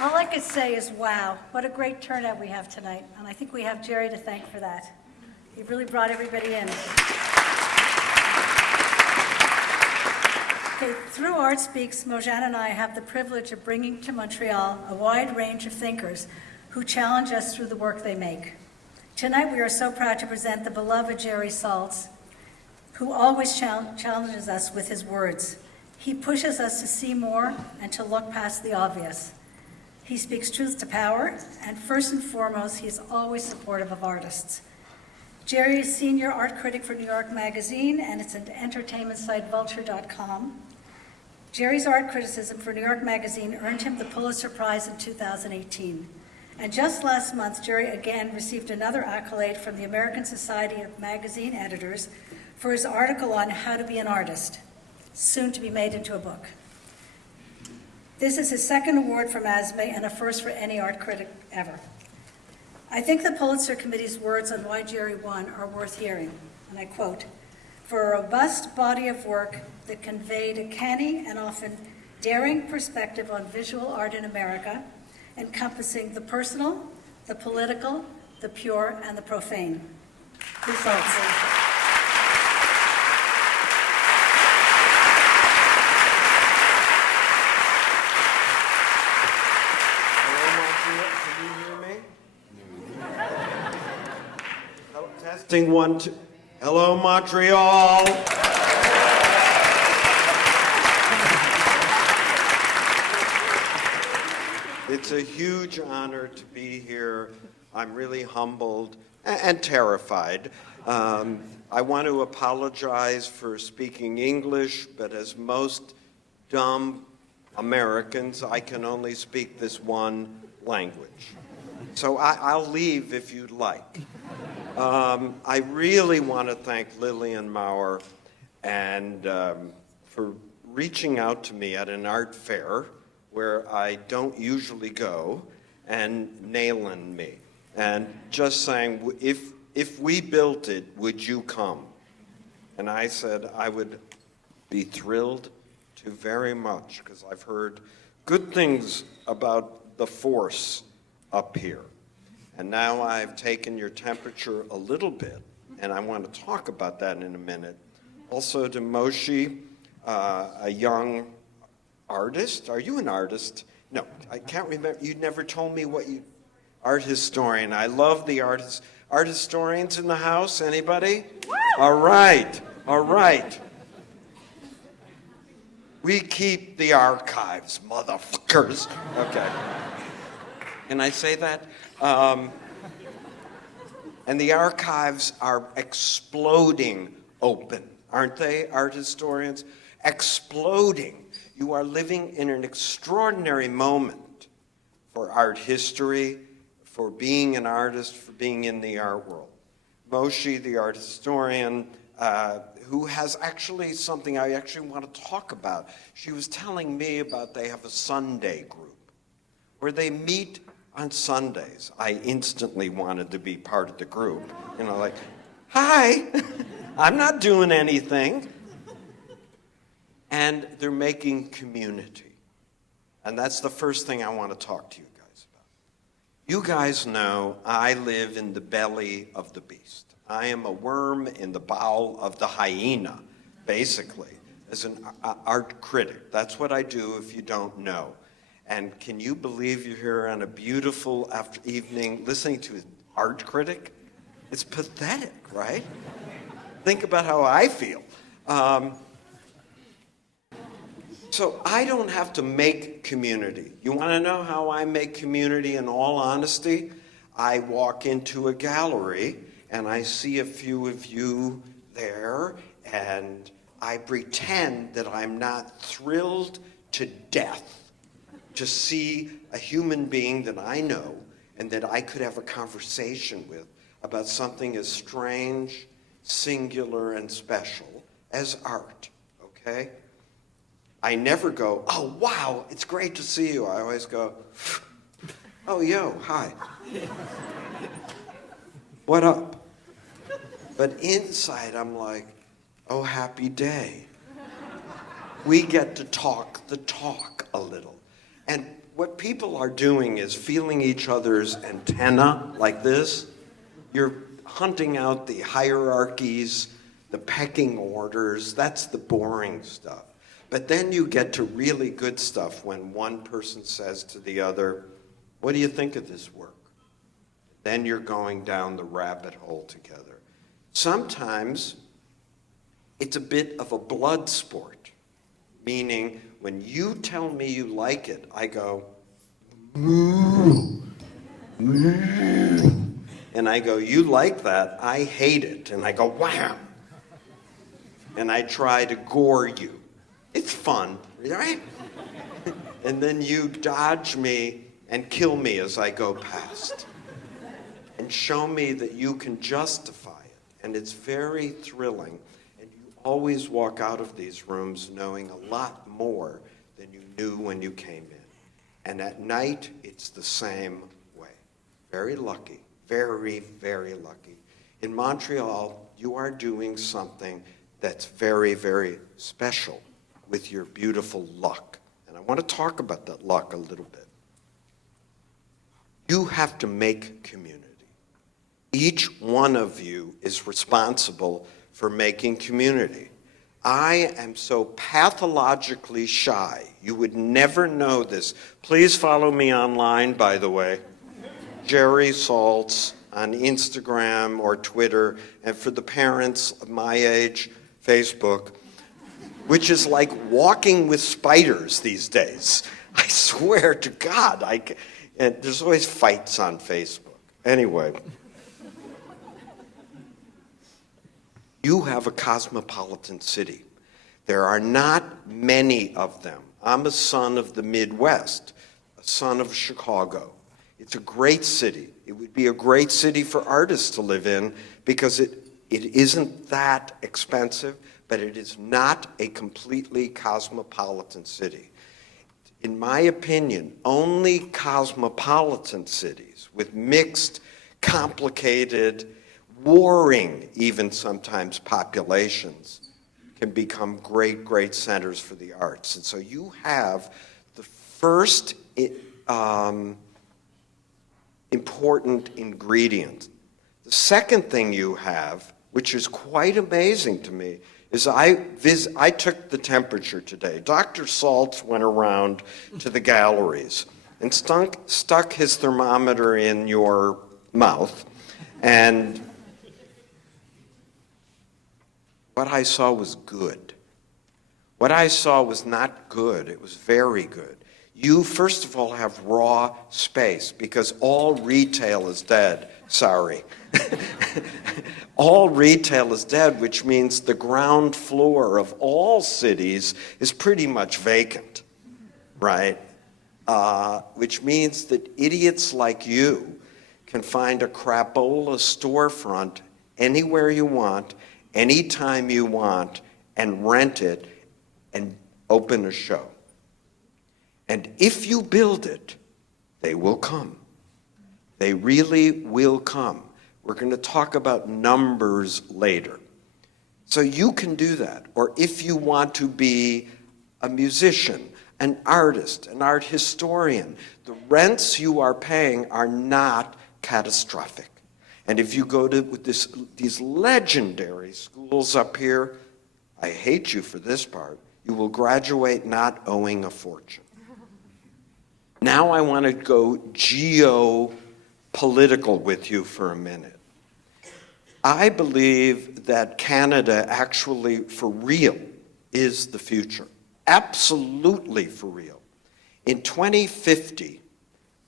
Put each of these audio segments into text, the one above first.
All I could say is, wow, what a great turnout we have tonight. And I think we have Jerry to thank for that. He really brought everybody in. Okay, through Art Speaks, Mojane and I have the privilege of bringing to Montreal a wide range of thinkers who challenge us through the work they make. Tonight we are so proud to present the beloved Jerry Saltz, who always challenges us with his words. He pushes us to see more and to look past the obvious. He speaks truth to power, and first and foremost, he is always supportive of artists. Jerry is senior art critic for New York Magazine, and it's an entertainment site, vulture.com. Jerry's art criticism for New York Magazine earned him the Pulitzer Prize in 2018. And just last month, Jerry again received another accolade from the American Society of Magazine Editors for his article on how to be an artist, soon to be made into a book. This is his second award from ASME and a first for any art critic ever. I think the Pulitzer Committee's words on why Jerry won are worth hearing, and I quote, "For a robust body of work that conveyed a canny and often daring perspective on visual art in America, encompassing the personal, the political, the pure, and the profane." Results. Testing 1, 2. Hello, Montreal. It's a huge honor to be here. I'm really humbled and terrified. I want to apologize for speaking English, but as most dumb Americans, I can only speak this one language. So I'll leave if you'd like. I really want to thank Lillian Maurer and for reaching out to me at an art fair where I don't usually go and nailing me and just saying, if we built it, would you come? And I said I would be thrilled to very much because I've heard good things about the force up here. And now I've taken your temperature a little bit, and I want to talk about that in a minute. Also to Moshe, a young artist. Are you an artist? No, I can't remember. You never told me what you... Art historian. I love the artists. Art historians in the house? Anybody? Woo! All right, all right. We keep the archives, motherfuckers. Okay. Can I say that? And the archives are exploding open, aren't they, art historians? Exploding. You are living in an extraordinary moment for art history, for being an artist, for being in the art world. Moshe, the art historian, who has actually something I actually want to talk about. She was telling me about they have a Sunday group where they meet on Sundays. I instantly wanted to be part of the group. You know, like, hi, I'm not doing anything. And they're making community. And that's the first thing I want to talk to you guys about. You guys know I live in the belly of the beast. I am a worm in the bowel of the hyena, basically, as an art critic. That's what I do if you don't know. And can you believe you're here on a beautiful evening listening to an art critic? It's pathetic, right? Think about how I feel. So I don't have to make community. You want to know how I make community in all honesty? I walk into a gallery and I see a few of you there and I pretend that I'm not thrilled to death to see a human being that I know and that I could have a conversation with about something as strange, singular, and special as art, okay? I never go, oh, wow, it's great to see you. I always go, oh, yo, hi. What up? But inside, I'm like, oh, happy day. We get to talk the talk a little. And what people are doing is feeling each other's antenna like this. You're hunting out the hierarchies, the pecking orders. That's the boring stuff. But then you get to really good stuff when one person says to the other, what do you think of this work? Then you're going down the rabbit hole together. Sometimes it's a bit of a blood sport, meaning when you tell me you like it, I go, moo, moo. And I go, you like that? I hate it. And I go, wham. And I try to gore you. It's fun, right? And then you dodge me and kill me as I go past. And show me that you can justify it. And it's very thrilling. And you always walk out of these rooms knowing a lot more than you knew when you came in. And at night, it's the same way. Very lucky, very, very lucky. In Montreal, you are doing something that's very, very special with your beautiful luck. And I want to talk about that luck a little bit. You have to make community. Each one of you is responsible for making community. I am so pathologically shy. You would never know this. Please follow me online, by the way. JERRY SALTZ on Instagram or Twitter, and for the parents of my age, Facebook, which is like walking with spiders these days. I swear to God, and there's always fights on Facebook. Anyway. You have a cosmopolitan city. There are not many of them. I'm a son of the Midwest, a son of Chicago. It's a great city. It would be a great city for artists to live in because it isn't that expensive, but it is not a completely cosmopolitan city. In my opinion, only cosmopolitan cities with mixed, complicated, warring, even sometimes, populations can become great, great centers for the arts. And so you have the first important ingredient. The second thing you have, which is quite amazing to me, is I took the temperature today. Dr. Saltz went around to the galleries and stuck his thermometer in your mouth, and what I saw was good. What I saw was not good, it was very good. You, first of all, have raw space because all retail is dead. Sorry. All retail is dead, which means the ground floor of all cities is pretty much vacant, right? Which means that idiots like you can find a crapola storefront anywhere you want, anytime you want, and rent it and open a show. And if you build it, they will come. They really will come. We're going to talk about numbers later. So you can do that. Or if you want to be a musician, an artist, an art historian, the rents you are paying are not catastrophic. And if you go to these legendary schools up here, I hate you for this part, you will graduate not owing a fortune. Now I want to go geopolitical with you for a minute. I believe that Canada actually, for real, is the future. Absolutely for real. In 2050,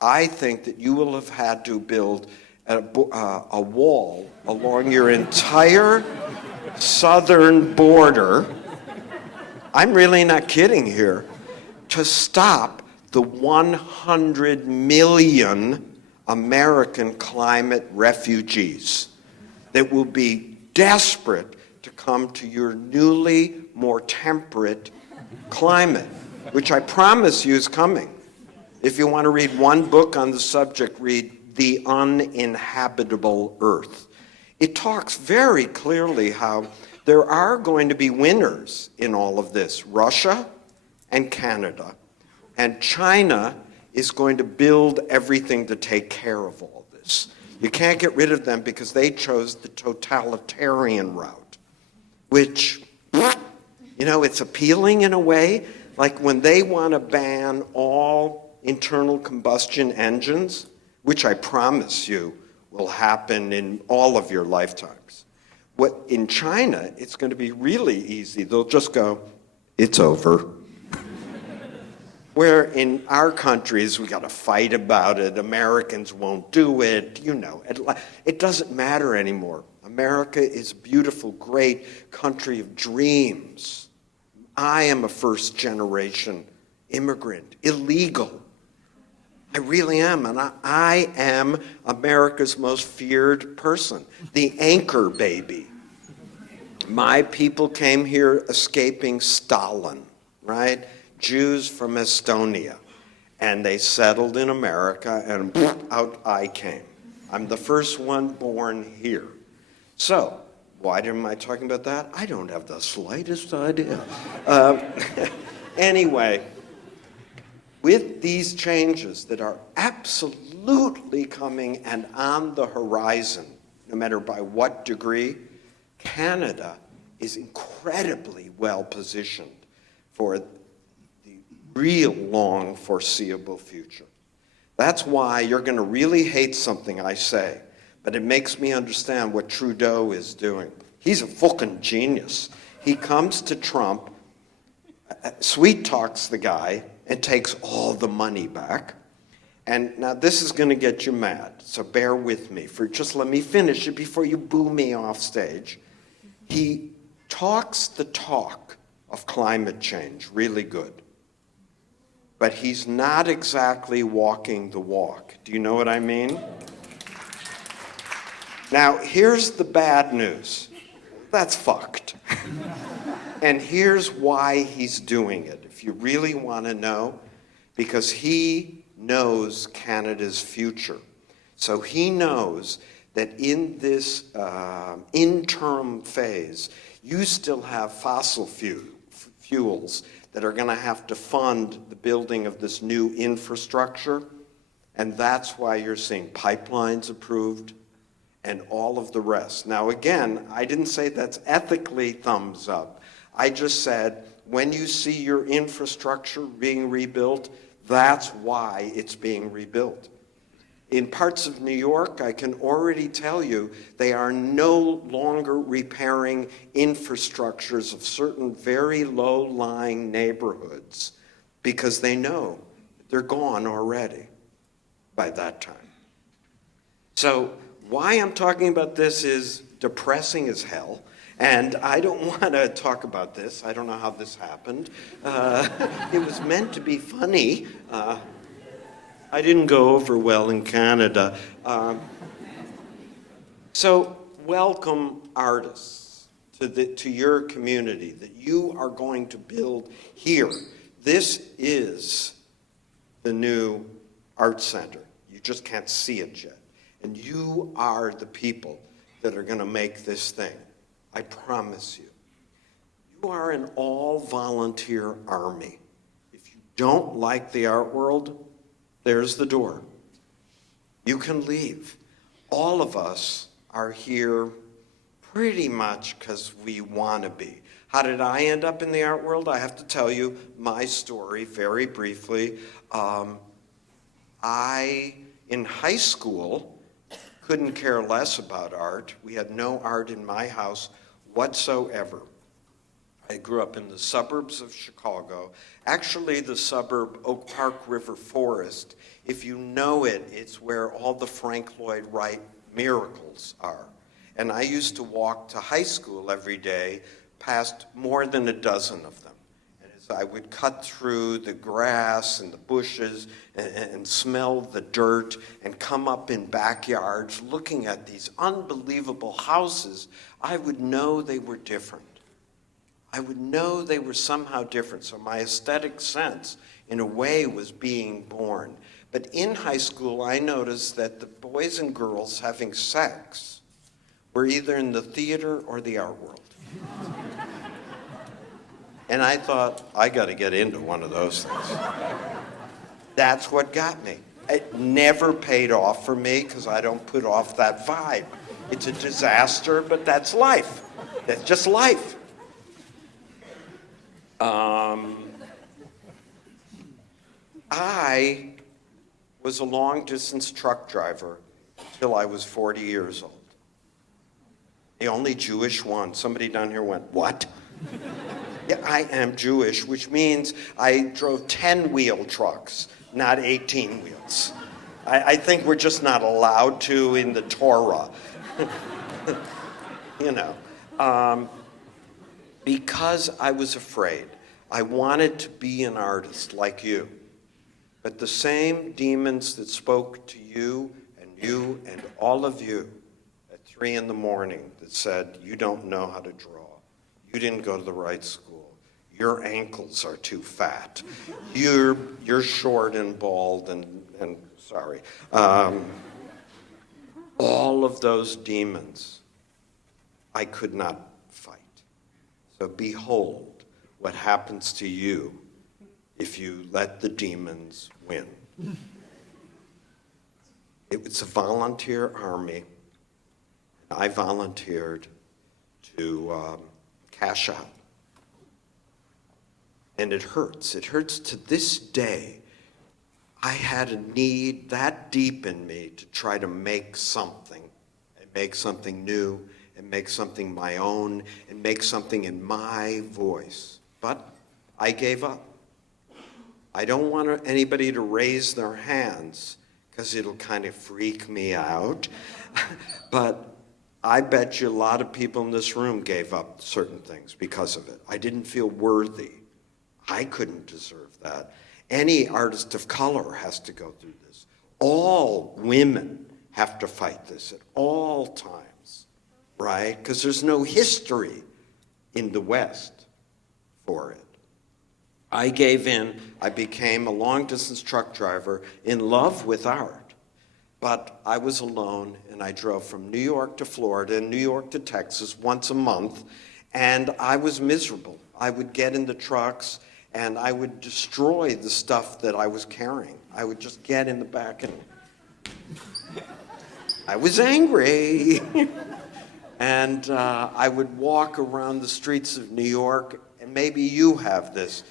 I think that you will have had to build a wall along your entire southern border. I'm really not kidding here, to stop the 100 million American climate refugees that will be desperate to come to your newly more temperate climate, which I promise you is coming. If you want to read one book on the subject, read The Uninhabitable Earth. It talks very clearly how there are going to be winners in all of this. Russia and Canada. And China is going to build everything to take care of all this. You can't get rid of them because they chose the totalitarian route, which, you know, it's appealing in a way. Like when they want to ban all internal combustion engines, which I promise you will happen in all of your lifetimes. In China, it's going to be really easy. They'll just go, it's over. Where in our countries, we got to fight about it. Americans won't do it. You know, it doesn't matter anymore. America is a beautiful, great country of dreams. I am a first-generation immigrant, illegal. I really am, and I am America's most feared person, the anchor baby. My people came here escaping Stalin, right? Jews from Estonia, and they settled in America, and out I came. I'm the first one born here. So, why am I talking about that? I don't have the slightest idea. Anyway, with these changes that are absolutely coming and on the horizon, no matter by what degree, Canada is incredibly well positioned for the real long foreseeable future. That's why you're going to really hate something I say, but it makes me understand what Trudeau is doing. He's a fucking genius. He comes to Trump, sweet talks the guy, and takes all the money back. And now this is going to get you mad, so bear with me. Just let me finish it before you boo me off stage. He talks the talk of climate change really good, but he's not exactly walking the walk. Do you know what I mean? Now, here's the bad news. That's fucked. And here's why he's doing it, if you really want to know, because he knows Canada's future. So he knows that in this interim phase, you still have fossil fuels that are going to have to fund the building of this new infrastructure, and that's why you're seeing pipelines approved and all of the rest. Now again, I didn't say that's ethically thumbs up. I just said, when you see your infrastructure being rebuilt, that's why it's being rebuilt. In parts of New York, I can already tell you, they are no longer repairing infrastructures of certain very low-lying neighborhoods because they know they're gone already by that time. So why I'm talking about this is depressing as hell. And I don't want to talk about this. I don't know how this happened. It was meant to be funny. I didn't go over well in Canada. So welcome artists to your community that you are going to build here. This is the new art center. You just can't see it yet. And you are the people that are going to make this thing. I promise you. You are an all-volunteer army. If you don't like the art world, there's the door. You can leave. All of us are here pretty much because we want to be. How did I end up in the art world? I have to tell you my story very briefly. In high school, couldn't care less about art. We had no art in my house whatsoever. I grew up in the suburbs of Chicago. Actually, the suburb Oak Park River Forest, if you know it, it's where all the Frank Lloyd Wright miracles are. And I used to walk to high school every day past more than a dozen of them. And as I would cut through the grass and the bushes and smell the dirt and come up in backyards looking at these unbelievable houses, I would know they were different. I would know they were somehow different. So my aesthetic sense, in a way, was being born. But in high school, I noticed that the boys and girls having sex were either in the theater or the art world. And I thought, I got to get into one of those things. That's what got me. It never paid off for me because I don't put off that vibe. It's a disaster, but that's life. That's just life. I was a long-distance truck driver till I was 40 years old. The only Jewish one. Somebody down here went, what? Yeah, I am Jewish, which means I drove 10-wheel trucks, not 18 wheels. I think we're just not allowed to in the Torah. You know. Because I was afraid. I wanted to be an artist like you. But the same demons that spoke to you and all of you at 3 in the morning that said, you don't know how to draw. You didn't go to the right school. Your ankles are too fat. You're short and bald and sorry. All of those demons I could not fight. So behold what happens to you if you let the demons win. It was a volunteer army. I volunteered to cash out. And it hurts. It hurts to this day. I had a need that deep in me to try to make something, and make something new, and make something my own, and make something in my voice. But I gave up. I don't want anybody to raise their hands because it'll kind of freak me out. But I bet you a lot of people in this room gave up certain things because of it. I didn't feel worthy. I couldn't deserve that. Any artist of color has to go through this. All women have to fight this at all times, right? Because there's no history in the West for it. I gave in. I became a long-distance truck driver in love with art. But I was alone, and I drove from New York to Florida and New York to Texas once a month, and I was miserable. I would get in the trucks, and I would destroy the stuff that I was carrying. I would just get in the back, and I was angry. And I would walk around the streets of New York, and maybe you have this,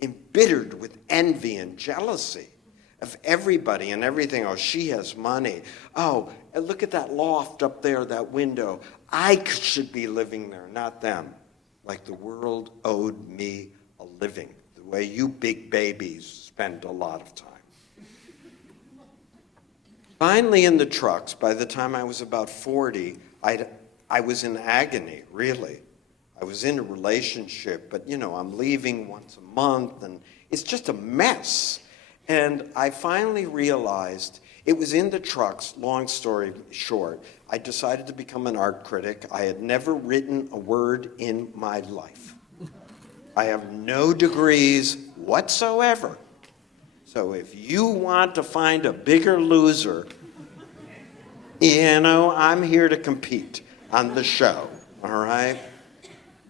embittered with envy and jealousy of everybody and everything. Oh, she has money. Oh, and look at that loft up there, that window. I should be living there, not them. Like the world owed me a living, the way you big babies spend a lot of time. Finally, in the trucks, by the time I was about 40, I was in agony, really. I was in a relationship, but I'm leaving once a month, and it's just a mess. And I finally realized it was in the trucks, long story short, I decided to become an art critic. I had never written a word in my life. I have no degrees whatsoever. So if you want to find a bigger loser, I'm here to compete on the show, all right?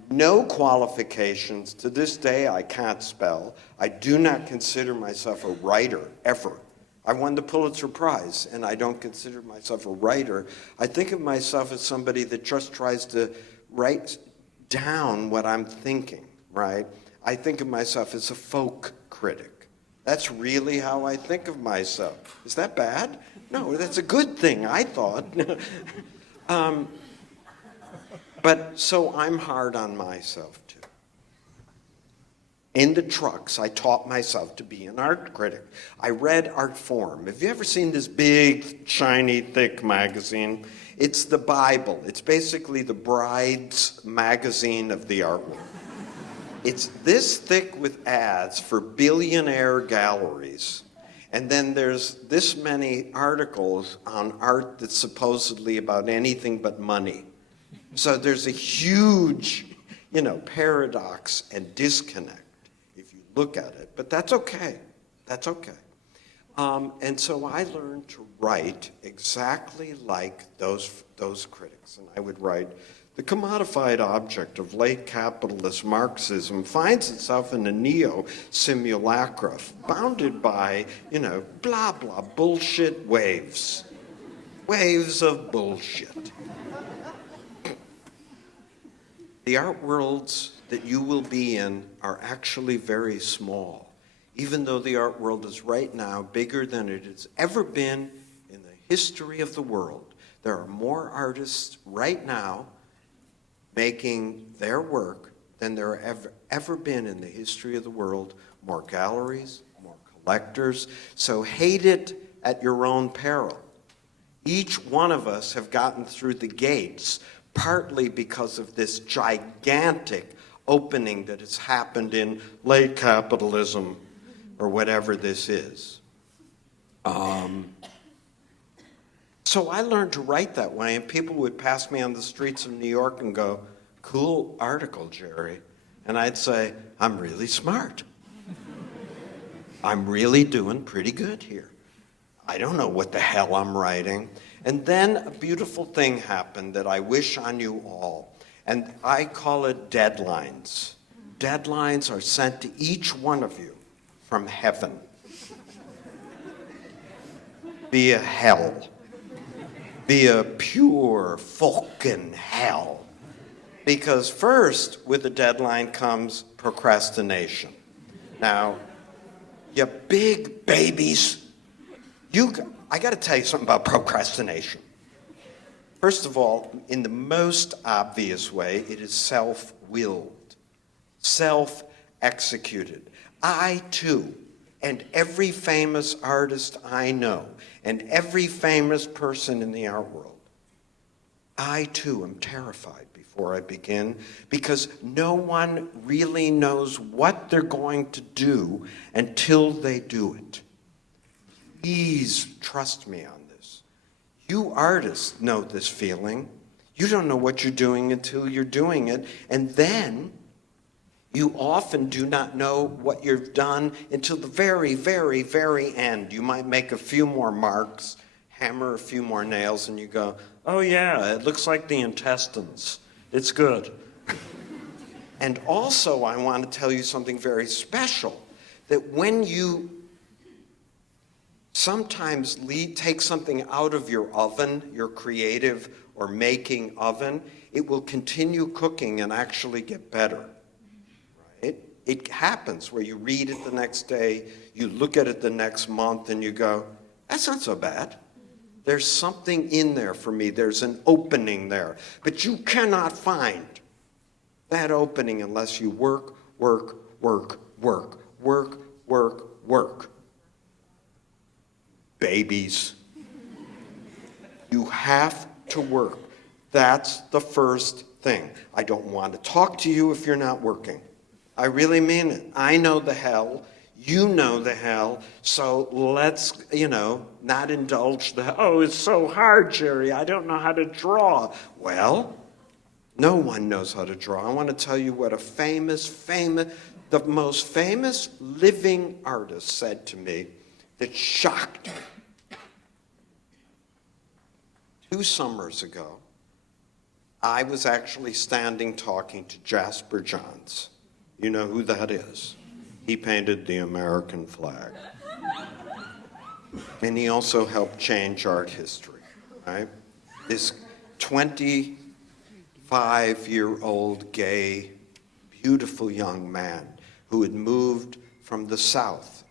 No qualifications. To this day, I can't spell. I do not consider myself a writer, ever. I won the Pulitzer Prize, and I don't consider myself a writer. I think of myself as somebody that just tries to write down what I'm thinking, right? I think of myself as a folk critic. That's really how I think of myself. Is that bad? No, that's a good thing, I thought. But so I'm hard on myself, too. In the trucks, I taught myself to be an art critic. I read Art Forum. Have you ever seen this big, shiny, thick magazine? It's the Bible. It's basically the bride's magazine of the art world. It's this thick with ads for billionaire galleries. And then there's this many articles on art that's supposedly about anything but money. So there's a huge, paradox and disconnect if you look at it. But that's okay. That's okay. And so I learned to write exactly like those critics. And I would write The commodified object of late capitalist Marxism finds itself in a neo-simulacra, bounded by, blah, blah, bullshit waves. Waves of bullshit. The art worlds that you will be in are actually very small, even though the art world is right now bigger than it has ever been in the history of the world. There are more artists right now making their work than there have ever been in the history of the world. More galleries, more collectors. So hate it at your own peril. Each one of us have gotten through the gates partly because of this gigantic opening that has happened in late capitalism or whatever this is. So I learned to write that way, and people would pass me on the streets of New York and go, "Cool article, Jerry." And I'd say, "I'm really smart. I'm really doing pretty good here. I don't know what the hell I'm writing." And then a beautiful thing happened that I wish on you all, and I call it deadlines. Deadlines are sent to each one of you from heaven via hell, via pure fucking hell. Because first, with a deadline comes procrastination. Now, you big babies, I got to tell you something about procrastination. First of all, in the most obvious way, it is self-willed, self-executed. I, too, and every famous artist I know, and every famous person in the art world, I, too, am terrified before I begin, because no one really knows what they're going to do until they do it. Please trust me on this. You artists know this feeling. You don't know what you're doing until you're doing it, and then you often do not know what you've done until the very, very, very end. You might make a few more marks, hammer a few more nails, and you go, "Oh yeah, it looks like the intestines. It's good." And also, I want to tell you something very special, that when you sometimes take something out of your oven, your creative or making oven, it will continue cooking and actually get better. Right? It happens where you read it the next day, you look at it the next month, and you go, "That's not so bad. There's something in there for me. There's an opening there." But you cannot find that opening unless you work, work, work, work, work, work, work. Babies. You have to work. That's the first thing. I don't want to talk to you if you're not working. I really mean it. I know the hell. You know the hell. So let's, not indulge "Oh, it's so hard, Jerry. I don't know how to draw." Well, no one knows how to draw. I want to tell you what the most famous living artist said to me that shocked me. 2 summers ago, I was actually standing talking to Jasper Johns. You know who that is? He painted the American flag. And he also helped change art history, right? This 25-year-old gay, beautiful young man who had moved from the South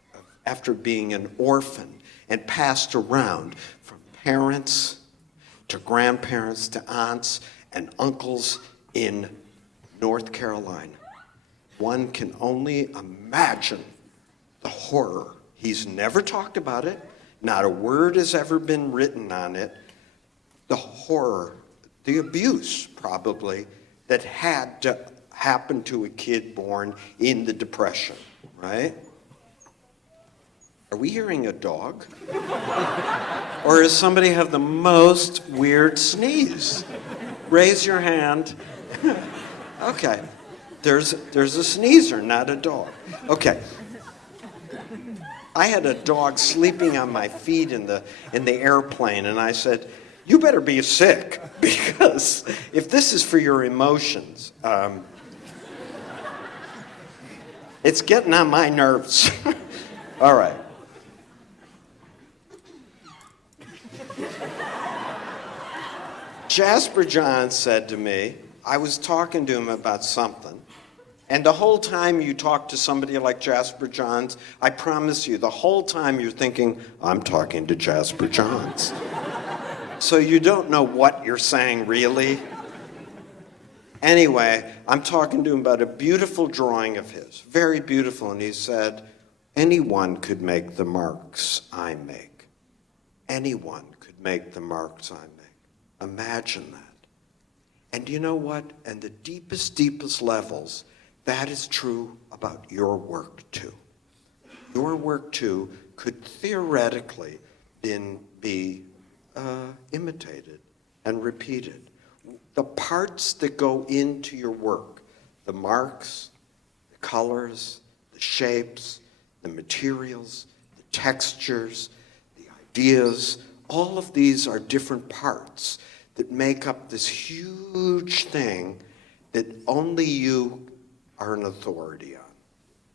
after being an orphan and passed around from parents to grandparents to aunts and uncles in North Carolina. One can only imagine the horror. He's never talked about it. Not a word has ever been written on it. The horror, the abuse probably, that had to happen to a kid born in the Depression, right? Are we hearing a dog? Or does somebody have the most weird sneeze? Raise your hand. Okay. There's a sneezer, not a dog. Okay. I had a dog sleeping on my feet in the airplane, and I said, You better be sick, because if this is for your emotions, it's getting on my nerves. All right. Jasper Johns said to me, I was talking to him about something, and the whole time you talk to somebody like Jasper Johns, I promise you, the whole time you're thinking, I'm talking to Jasper Johns. So you don't know what you're saying, really. Anyway, I'm talking to him about a beautiful drawing of his, very beautiful, and he said, anyone could make the marks I make. Anyone could make the marks I make. Imagine that. And you know what? And the deepest, deepest levels, that is true about your work too. Your work too could theoretically be imitated and repeated. The parts that go into your work, the marks, the colors, the shapes, the materials, the textures, the ideas, all of these are different parts that make up this huge thing that only you are an authority on.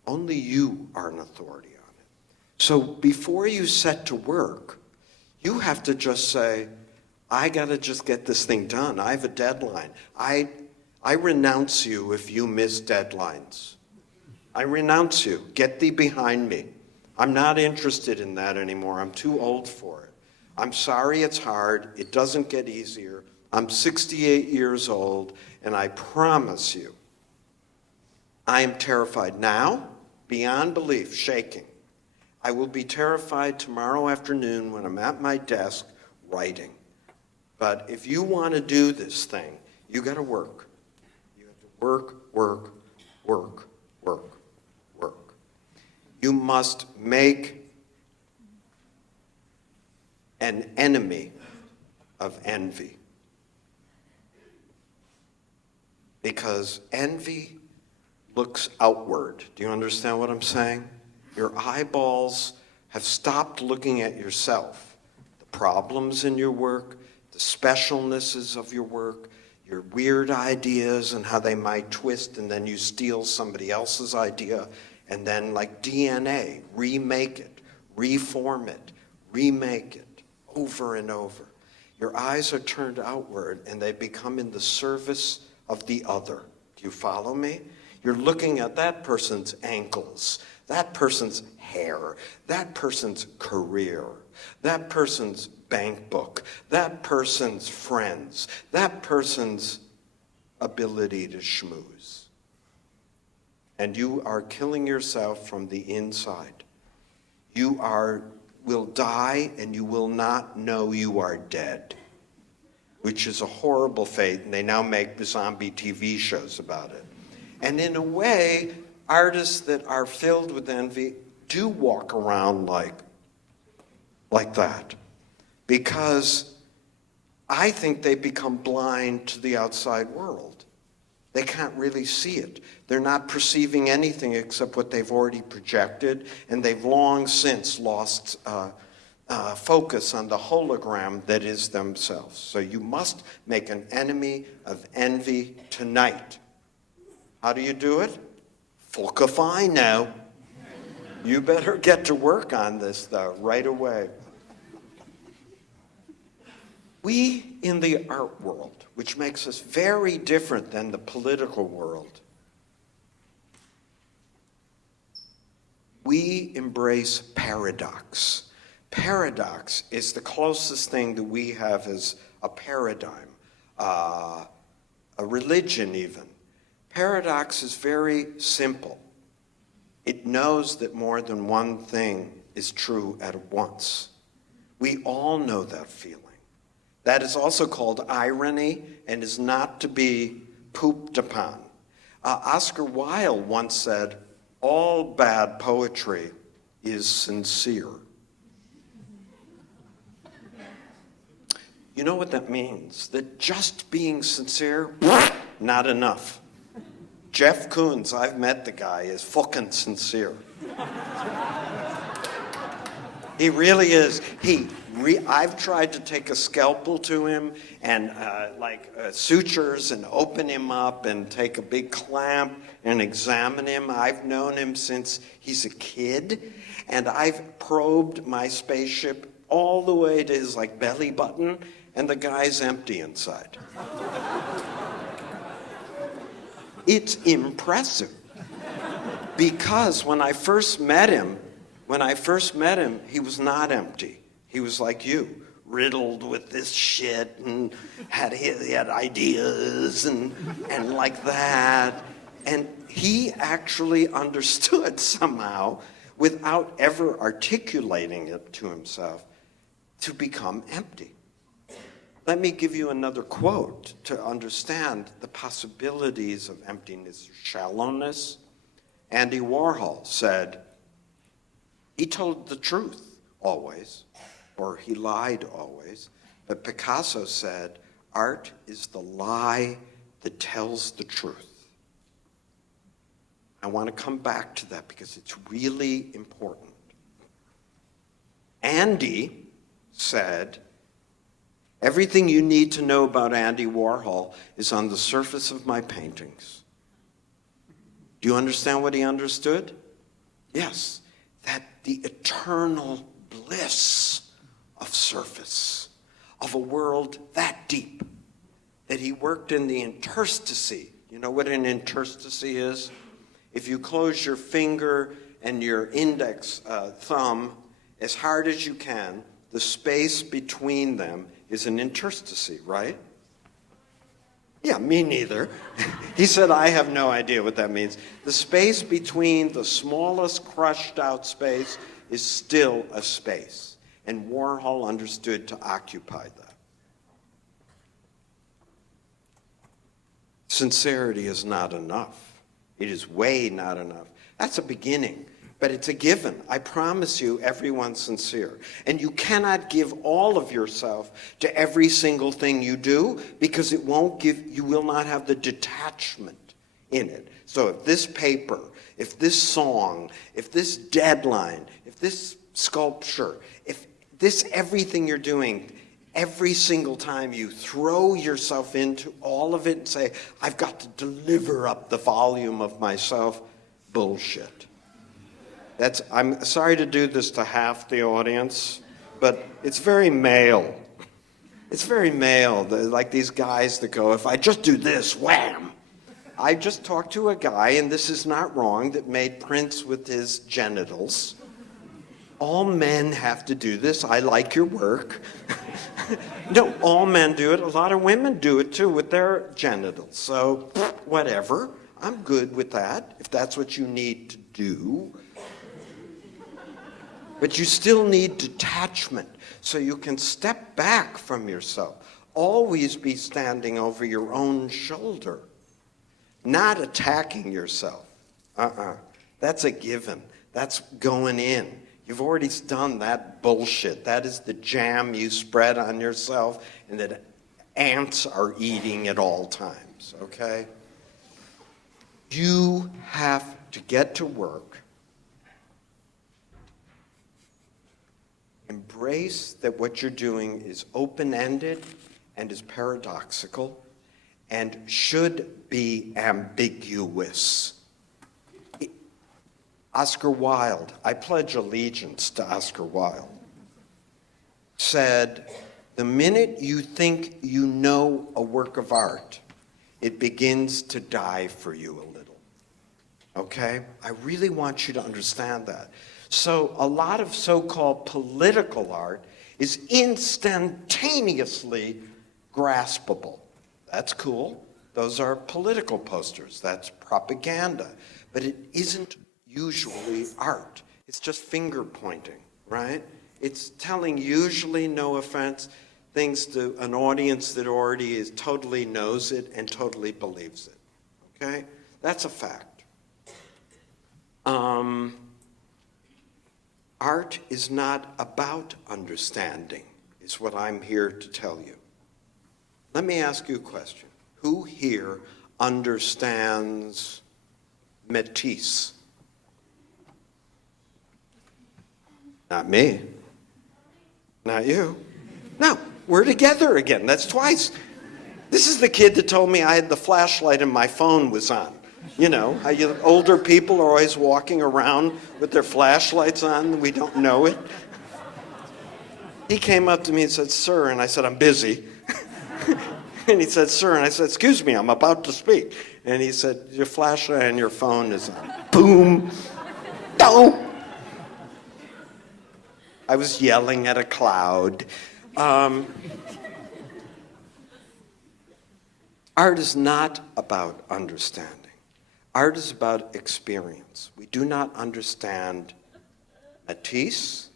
Only you are an authority on it. So before you set to work, you have to just say, I gotta just get this thing done. I have a deadline. I renounce you if you miss deadlines. I renounce you. Get thee behind me. I'm not interested in that anymore. I'm too old for it. I'm sorry it's hard. It doesn't get easier. I'm 68 years old, and I promise you, I am terrified now, beyond belief, shaking. I will be terrified tomorrow afternoon when I'm at my desk writing. But if you want to do this thing, you got to work. You have to work, work, work, work, work. You must make an enemy of envy. Because envy looks outward. Do you understand what I'm saying? Your eyeballs have stopped looking at yourself, the problems in your work, the specialnesses of your work, your weird ideas and how they might twist, and then you steal somebody else's idea, and then like DNA, remake it, reform it, remake it, over and over. Your eyes are turned outward, and they become in the service of the other. Do you follow me? You're looking at that person's ankles, that person's hair, that person's career, that person's bank book, that person's friends, that person's ability to schmooze. And you are killing yourself from the inside. You will die and you will not know you are dead, which is a horrible fate, and they now make zombie TV shows about it. And in a way, artists that are filled with envy do walk around like that, because I think they become blind to the outside world. They can't really see it. They're not perceiving anything except what they've already projected, and they've long since lost focus on the hologram that is themselves. So you must make an enemy of envy tonight. How do you do it? Fine now. You better get to work on this, though, right away. We in the art world, which makes us very different than the political world, we embrace paradox. Paradox is the closest thing that we have as a paradigm, a religion even. Paradox is very simple. It knows that more than one thing is true at once. We all know that feeling. That is also called irony and is not to be pooped upon. Oscar Wilde once said, all bad poetry is sincere. You know what that means? That just being sincere, not enough. Jeff Koons, I've met the guy, is fucking sincere. He really is. I've tried to take a scalpel to him and sutures and open him up and take a big clamp and examine him. I've known him since he's a kid, and I've probed my spaceship all the way to his belly button, and the guy's empty inside. It's impressive, because when I first met him, he was not empty. He was like you, riddled with this shit, and he had ideas and like that. And he actually understood somehow, without ever articulating it to himself, to become empty. Let me give you another quote to understand the possibilities of emptiness, shallowness. Andy Warhol said, he told the truth always, or he lied always. But Picasso said, art is the lie that tells the truth. I want to come back to that because it's really important. Andy said, everything you need to know about Andy Warhol is on the surface of my paintings. Do you understand what he understood? Yes, that the eternal bliss of surface, of a world that deep, that he worked in the interstice. You know what an interstice is? If you close your finger and your index thumb as hard as you can, the space between them is an interstice, right? Yeah, me neither. He said, I have no idea what that means. The space between the smallest crushed out space is still a space. And Warhol understood to occupy that. Sincerity is not enough. It is way not enough. That's a beginning, but it's a given. I promise you, everyone's sincere. And you cannot give all of yourself to every single thing you do, because you will not have the detachment in it. So if this paper, if this song, if this deadline, if this sculpture, if this everything you're doing, every single time you throw yourself into all of it and say, I've got to deliver up the volume of myself, bullshit. I'm sorry to do this to half the audience, but it's very male. It's very male. Like these guys that go, if I just do this, wham. I just talked to a guy, and this is not wrong, that made prints with his genitals. All men have to do this. I like your work. No, all men do it. A lot of women do it too with their genitals. So, whatever. I'm good with that, if that's what you need to do. But you still need detachment so you can step back from yourself. Always be standing over your own shoulder, not attacking yourself. That's a given. That's going in. You've already done that bullshit. That is the jam you spread on yourself and that ants are eating at all times, okay? You have to get to work. Embrace that what you're doing is open-ended and is paradoxical and should be ambiguous. Oscar Wilde, I pledge allegiance to Oscar Wilde, said, the minute you think you know a work of art, it begins to die for you a little. Okay? I really want you to understand that. So a lot of so-called political art is instantaneously graspable. That's cool. Those are political posters. That's propaganda. But it isn't usually art. It's just finger pointing, right? It's telling, usually, no offense, things to an audience that already totally knows it and totally believes it, okay? That's a fact. Art is not about understanding, is what I'm here to tell you. Let me ask you a question. Who here understands Matisse? Not me. Not you. No, we're together again. That's twice. This is the kid that told me I had the flashlight and my phone was on. You know, how older people are always walking around with their flashlights on and we don't know it. He came up to me and said, "Sir," and I said, "I'm busy." And he said, "Sir," and I said, "Excuse me, I'm about to speak." And he said, "Your flashlight and your phone is on." Boom. Don't. I was yelling at a cloud. Art is not about understanding. Art is about experience. We do not understand Matisse.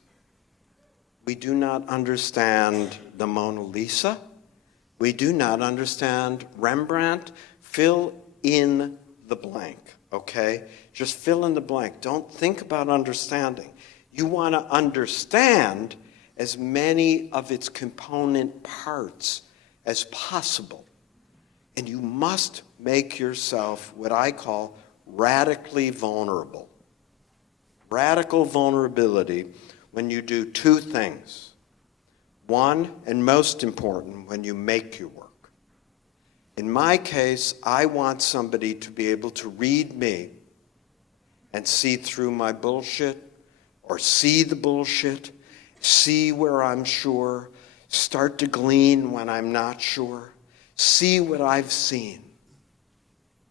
We do not understand the Mona Lisa. We do not understand Rembrandt. Fill in the blank, okay? Just fill in the blank. Don't think about understanding. You want to understand as many of its component parts as possible. And you must make yourself what I call radically vulnerable. Radical vulnerability when you do two things. One, and most important, when you make your work. In my case, I want somebody to be able to read me and see through my bullshit, or see the bullshit, see where I'm sure, start to glean when I'm not sure, see what I've seen,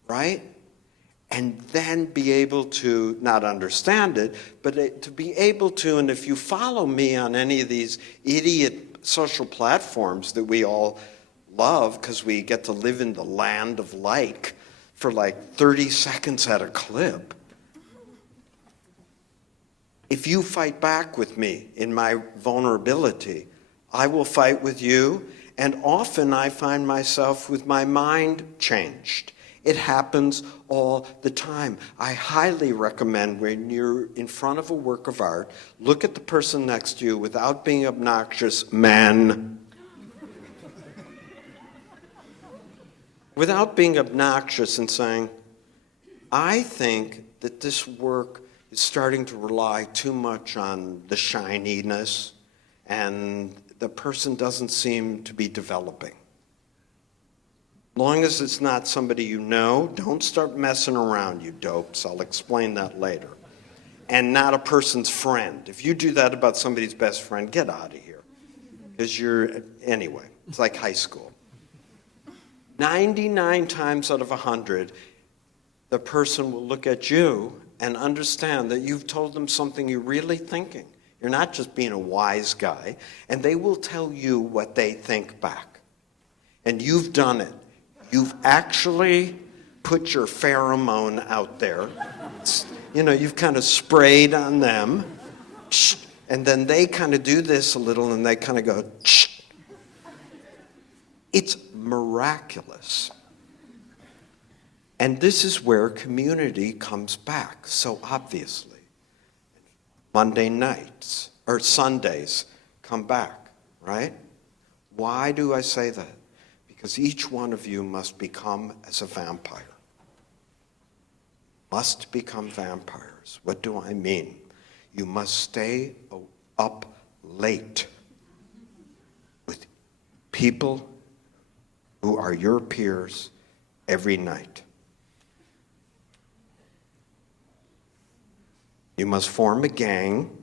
right? And then be able to not understand it, but to be able to, and if you follow me on any of these idiot social platforms that we all love because we get to live in the land of like for like 30 seconds at a clip, if you fight back with me in my vulnerability, I will fight with you, and often I find myself with my mind changed. It happens all the time. I highly recommend when you're in front of a work of art, look at the person next to you without being obnoxious, man. Without being obnoxious and saying, I think that this work is starting to rely too much on the shininess, and the person doesn't seem to be developing. Long as it's not somebody you know, don't start messing around, you dopes. I'll explain that later. And not a person's friend. If you do that about somebody's best friend, get out of here. Because anyway, it's like high school. 99 times out of 100, the person will look at you and understand that you've told them something you're really thinking. You're not just being a wise guy, and they will tell you what they think back. And you've done it. You've actually put your pheromone out there. You've kind of sprayed on them, and then they kind of do this a little, and they kind of go, shh. It's miraculous. And this is where community comes back so obviously. Monday nights, or Sundays, come back, right? Why do I say that? Because each one of you must become as a vampire. Must become vampires. What do I mean? You must stay up late with people who are your peers every night. You must form a gang.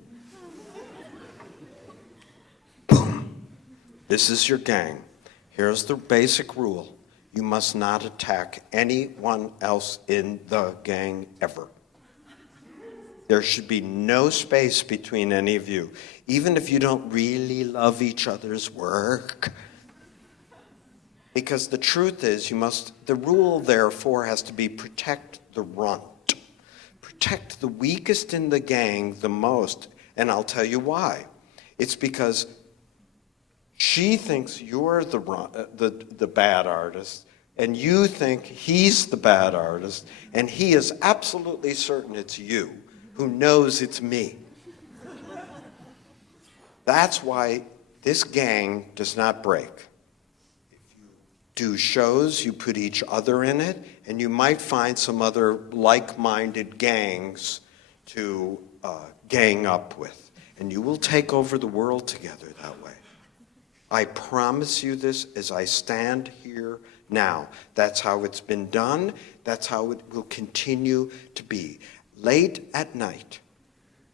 Boom. This is your gang. Here's the basic rule. You must not attack anyone else in the gang ever. There should be no space between any of you, even if you don't really love each other's work. Because the truth is, the rule therefore has to be protect the runt. Protect the weakest in the gang the most, and I'll tell you why. It's because she thinks you're the bad artist, and you think he's the bad artist, and he is absolutely certain it's you who knows it's me. That's why this gang does not break. If you do shows, you put each other in it, and you might find some other like-minded gangs to gang up with. and you will take over the world together that way. I promise you this as I stand here now. That's how it's been done. That's how it will continue to be. Late at night,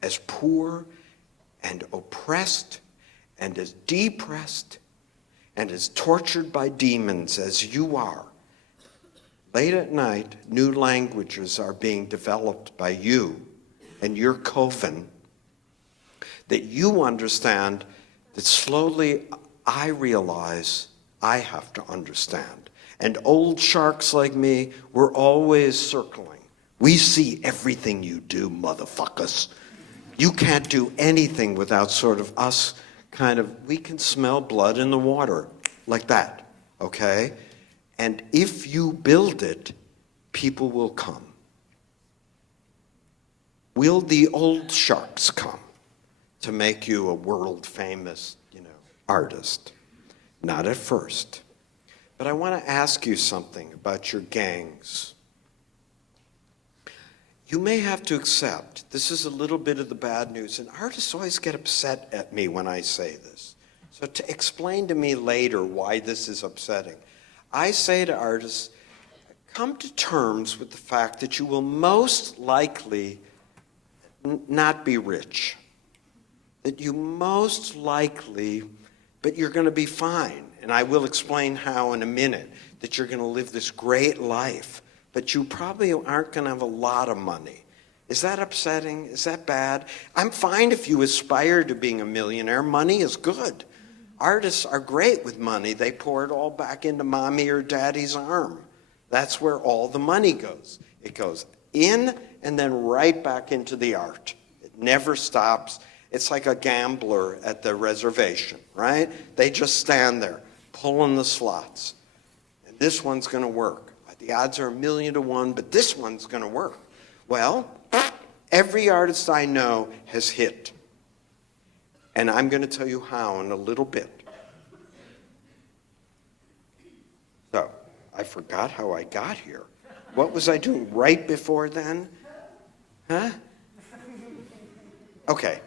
as poor and oppressed and as depressed and as tortured by demons as you are, late at night, new languages are being developed by you and your coven that you understand, that slowly I realize I have to understand. And old sharks like me, we're always circling. We see everything you do, motherfuckers. You can't do anything without sort of us we can smell blood in the water, like that, okay? And if you build it, people will come. Will the old sharks come to make you a world-famous, artist? Not at first. But I want to ask you something about your gangs. You may have to accept, this is a little bit of the bad news, and artists always get upset at me when I say this. So to explain to me later why this is upsetting, I say to artists, come to terms with the fact that you will most likely not be rich. That you most likely, but you're going to be fine. And I will explain how in a minute, that you're going to live this great life. But you probably aren't going to have a lot of money. Is that upsetting? Is that bad? I'm fine if you aspire to being a millionaire. Money is good. Artists are great with money. They pour it all back into mommy or daddy's arm. That's where all the money goes. It goes in and then right back into the art. It never stops. It's like a gambler at the reservation, right? They just stand there pulling the slots. And this one's going to work. The odds are 1,000,000 to 1, but this one's going to work. Well, every artist I know has hit. And I'm going to tell you how in a little bit. So, I forgot how I got here. What was I doing right before then? Huh? Okay.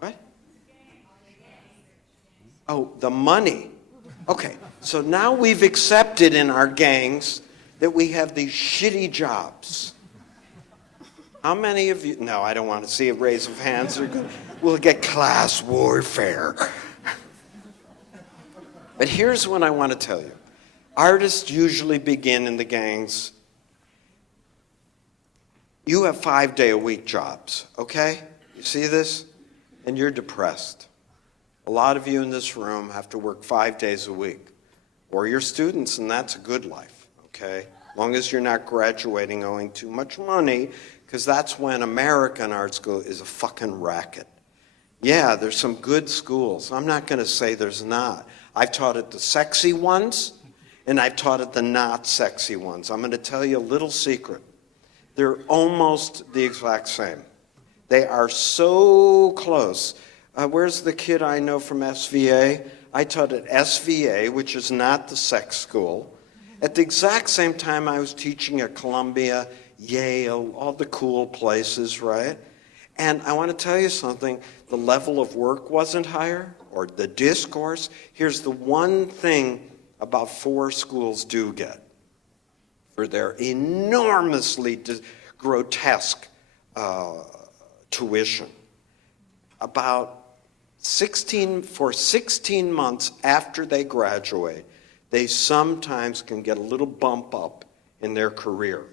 What? Oh, the money. Okay, so now we've accepted in our gangs that we have these shitty jobs. How many of you, no, I don't want to see a raise of hands. We'll get class warfare. But here's what I want to tell you. Artists usually begin in the gangs. You have 5-day-a-week jobs, okay? You see this? And you're depressed. A lot of you in this room have to work 5 days a week. Or you're students, and that's a good life, okay? As long as you're not graduating owing too much money, because that's when American art school is a fucking racket. Yeah, there's some good schools. I'm not going to say there's not. I've taught at the sexy ones, and I've taught at the not sexy ones. I'm going to tell you a little secret. They're almost the exact same. They are so close. Where's the kid I know from SVA? I taught at SVA, which is not the sex school. At the exact same time I was teaching at Columbia, Yale, all the cool places, right? And I want to tell you something. The level of work wasn't higher, or the discourse. Here's the one thing about 4 schools do get for their enormously grotesque tuition. About 16 months after they graduate, they sometimes can get a little bump up in their career.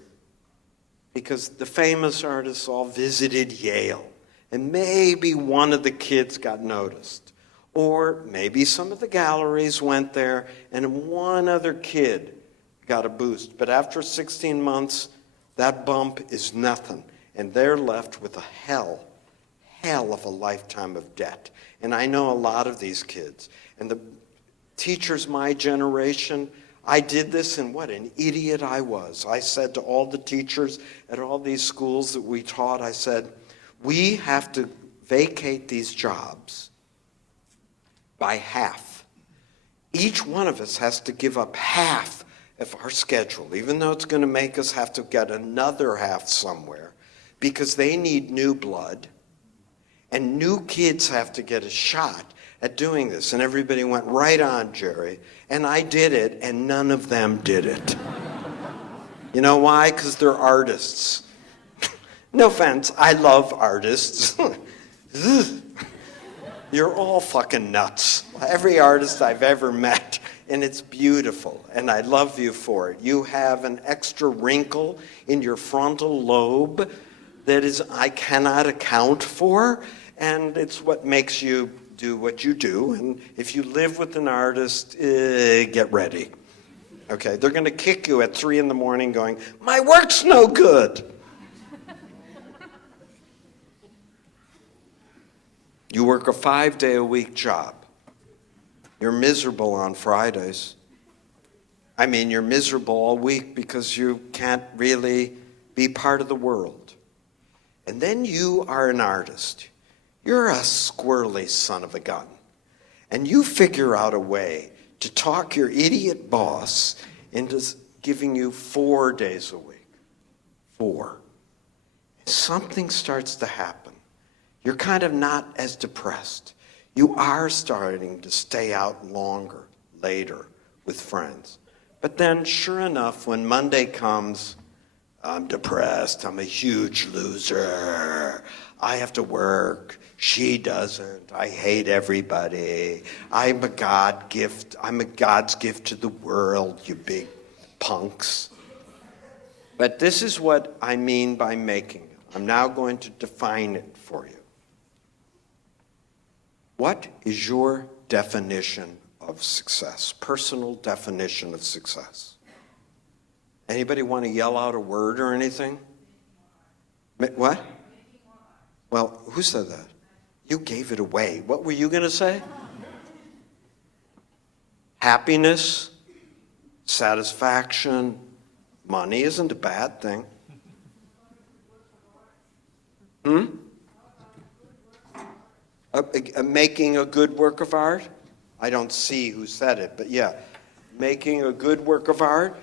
Because the famous artists all visited Yale, and maybe one of the kids got noticed. Or maybe some of the galleries went there, and one other kid got a boost. But after 16 months, that bump is nothing, and they're left with a hell of a lifetime of debt. And I know a lot of these kids. And the teachers my generation, I did this, and what an idiot I was. I said to all the teachers at all these schools that we taught, I said, we have to vacate these jobs by half. Each one of us has to give up half of our schedule, even though it's going to make us have to get another half somewhere, because they need new blood. And new kids have to get a shot at doing this. And everybody went, right on, Jerry. And I did it, and none of them did it. You know why? Because they're artists. No offense, I love artists. You're all fucking nuts. Every artist I've ever met, and it's beautiful, and I love you for it. You have an extra wrinkle in your frontal lobe that is I cannot account for, and it's what makes you do what you do. And if you live with an artist, get ready. Okay, they're going to kick you at 3 a.m. going, my work's no good. You work a 5-day-a-week job. You're miserable on Fridays. I mean, you're miserable all week because you can't really be part of the world. And then you are an artist. You're a squirrely son of a gun. And you figure out a way to talk your idiot boss into giving you 4 days a week. 4. Something starts to happen. You're kind of not as depressed. You are starting to stay out longer, later, with friends. But then, sure enough, when Monday comes, I'm depressed, I'm a huge loser, I have to work, she doesn't, I hate everybody, I'm a God's gift to the world, you big punks. But this is what I mean by making it. I'm now going to define it for you. What is your definition of success? Personal definition of success? Anybody want to yell out a word or anything? What? Well, who said that? You gave it away. What were you going to say? Happiness, satisfaction, money isn't a bad thing. Making a good work of art? I don't see who said it, but yeah. Making a good work of art?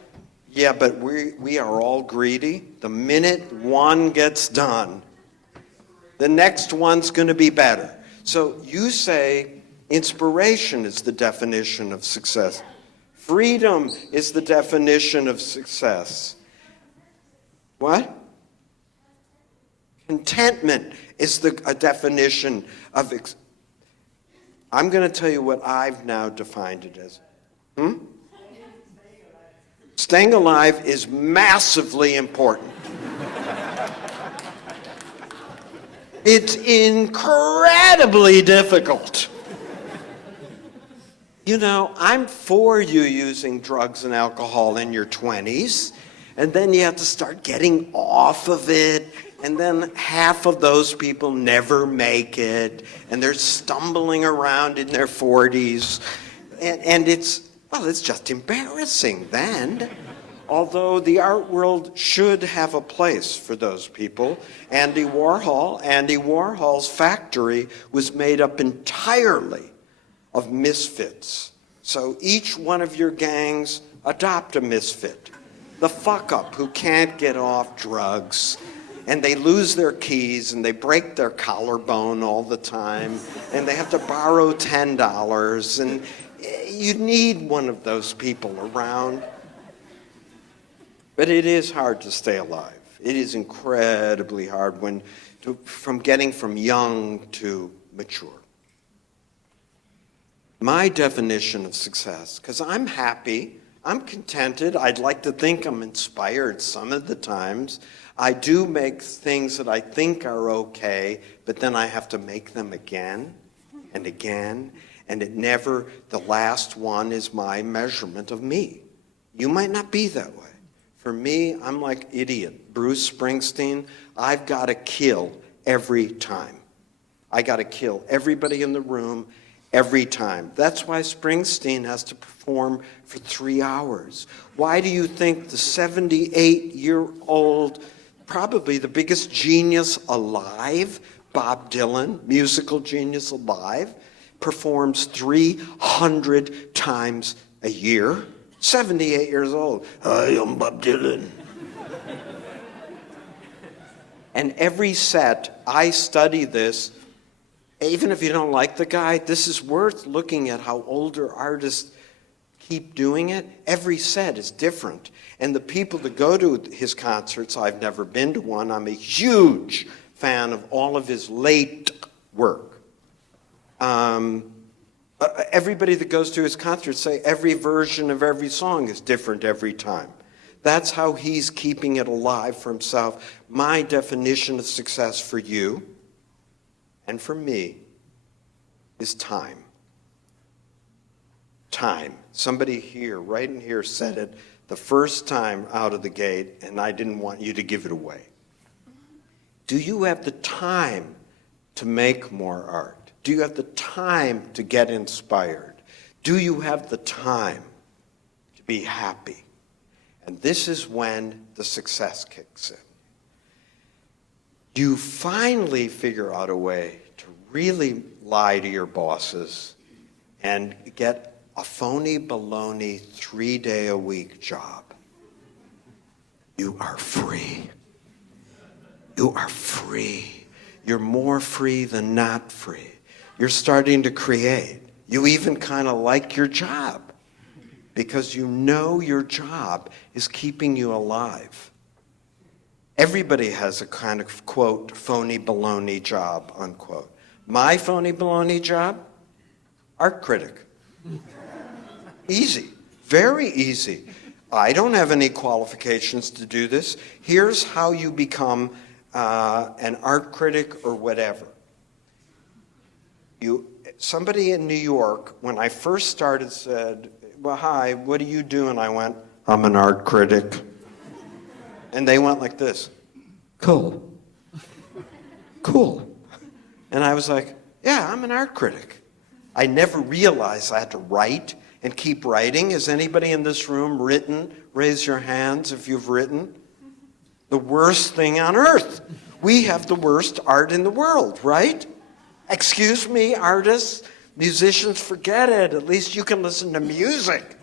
Yeah, but we are all greedy. The minute one gets done, the next one's going to be better. So you say inspiration is the definition of success. Freedom is the definition of success. What? Contentment is a definition of I'm going to tell you what I've now defined it as. Staying alive is massively important. It's incredibly difficult. You know, I'm for you using drugs and alcohol in your 20s, and then you have to start getting off of it. And then half of those people never make it, and they're stumbling around in their 40s. And it's just embarrassing then. Although the art world should have a place for those people. Andy Warhol's factory was made up entirely of misfits. So each one of your gangs adopt a misfit. The fuck-up who can't get off drugs, and they lose their keys, and they break their collarbone all the time, and they have to borrow $10, and you need one of those people around. But it is hard to stay alive. It is incredibly hard from getting from young to mature. My definition of success, because I'm happy, I'm contented, I'd like to think I'm inspired some of the times. I do make things that I think are okay, but then I have to make them again and again, and the last one is my measurement of me. You might not be that way. For me, I'm like idiot. Bruce Springsteen, I've got to kill every time. I got to kill everybody in the room every time. That's why Springsteen has to perform for 3 hours. Why do you think the 78-year-old, probably the biggest genius alive, Bob Dylan, musical genius alive, performs 300 times a year? 78 years old. I am Bob Dylan. And every set, I study this Even if you don't like the guy, this is worth looking at how older artists keep doing it. Every set is different. And the people that go to his concerts, I've never been to one, I'm a huge fan of all of his late work. Everybody that goes to his concerts say every version of every song is different every time. That's how he's keeping it alive for himself. My definition of success for you and for me is time. Time. Somebody here, right in here, said it the first time out of the gate, and I didn't want you to give it away. Do you have the time to make more art? Do you have the time to get inspired? Do you have the time to be happy? And this is when the success kicks in. You finally figure out a way to really lie to your bosses and get a phony baloney 3-day-a-week job. You are free. You are free. You're more free than not free. You're starting to create. You even kind of like your job because you know your job is keeping you alive. Everybody has a kind of, quote, phony baloney job, unquote. My phony baloney job? Art critic. Easy, very easy. I don't have any qualifications to do this. Here's how you become an art critic or whatever. Somebody in New York, when I first started, said, well, hi, what do you do? And I went, I'm an art critic. And they went like this, cool. Cool. And I was like, yeah, I'm an art critic. I never realized I had to write and keep writing. Has anybody in this room written? Raise your hands if you've written. The worst thing on earth. We have the worst art in the world, right? Excuse me, artists, musicians, forget it. At least you can listen to music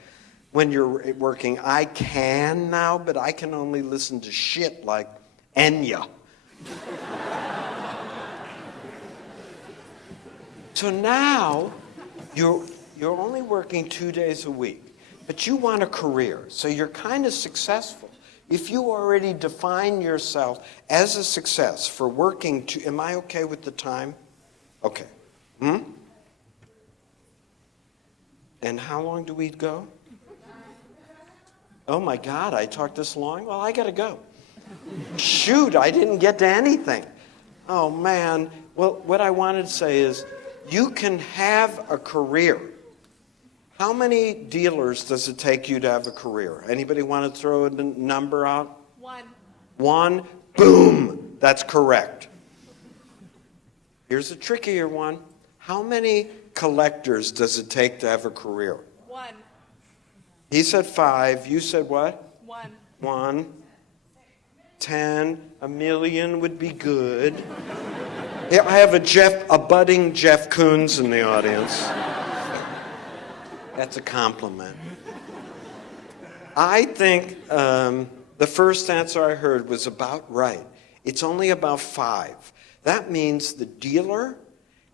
when you're working. I can now, but I can only listen to shit like Enya. So now you're only working 2 days a week, but you want a career, so you're kind of successful. If you already define yourself as a success for working, am I okay with the time? Okay. And how long do we go? Oh my God, I talked this long? Well, I gotta go. Shoot, I didn't get to anything. Oh man. Well, what I wanted to say is, you can have a career. How many dealers does it take you to have a career? Anybody want to throw a number out? 1. 1? Boom! That's correct. Here's a trickier one. How many collectors does it take to have a career? 1. He said 5. You said what? 1. 1. 10. A million would be good. Yeah, I have a budding Jeff Koons in the audience. That's a compliment. I think the first answer I heard was about right. It's only about 5. That means the dealer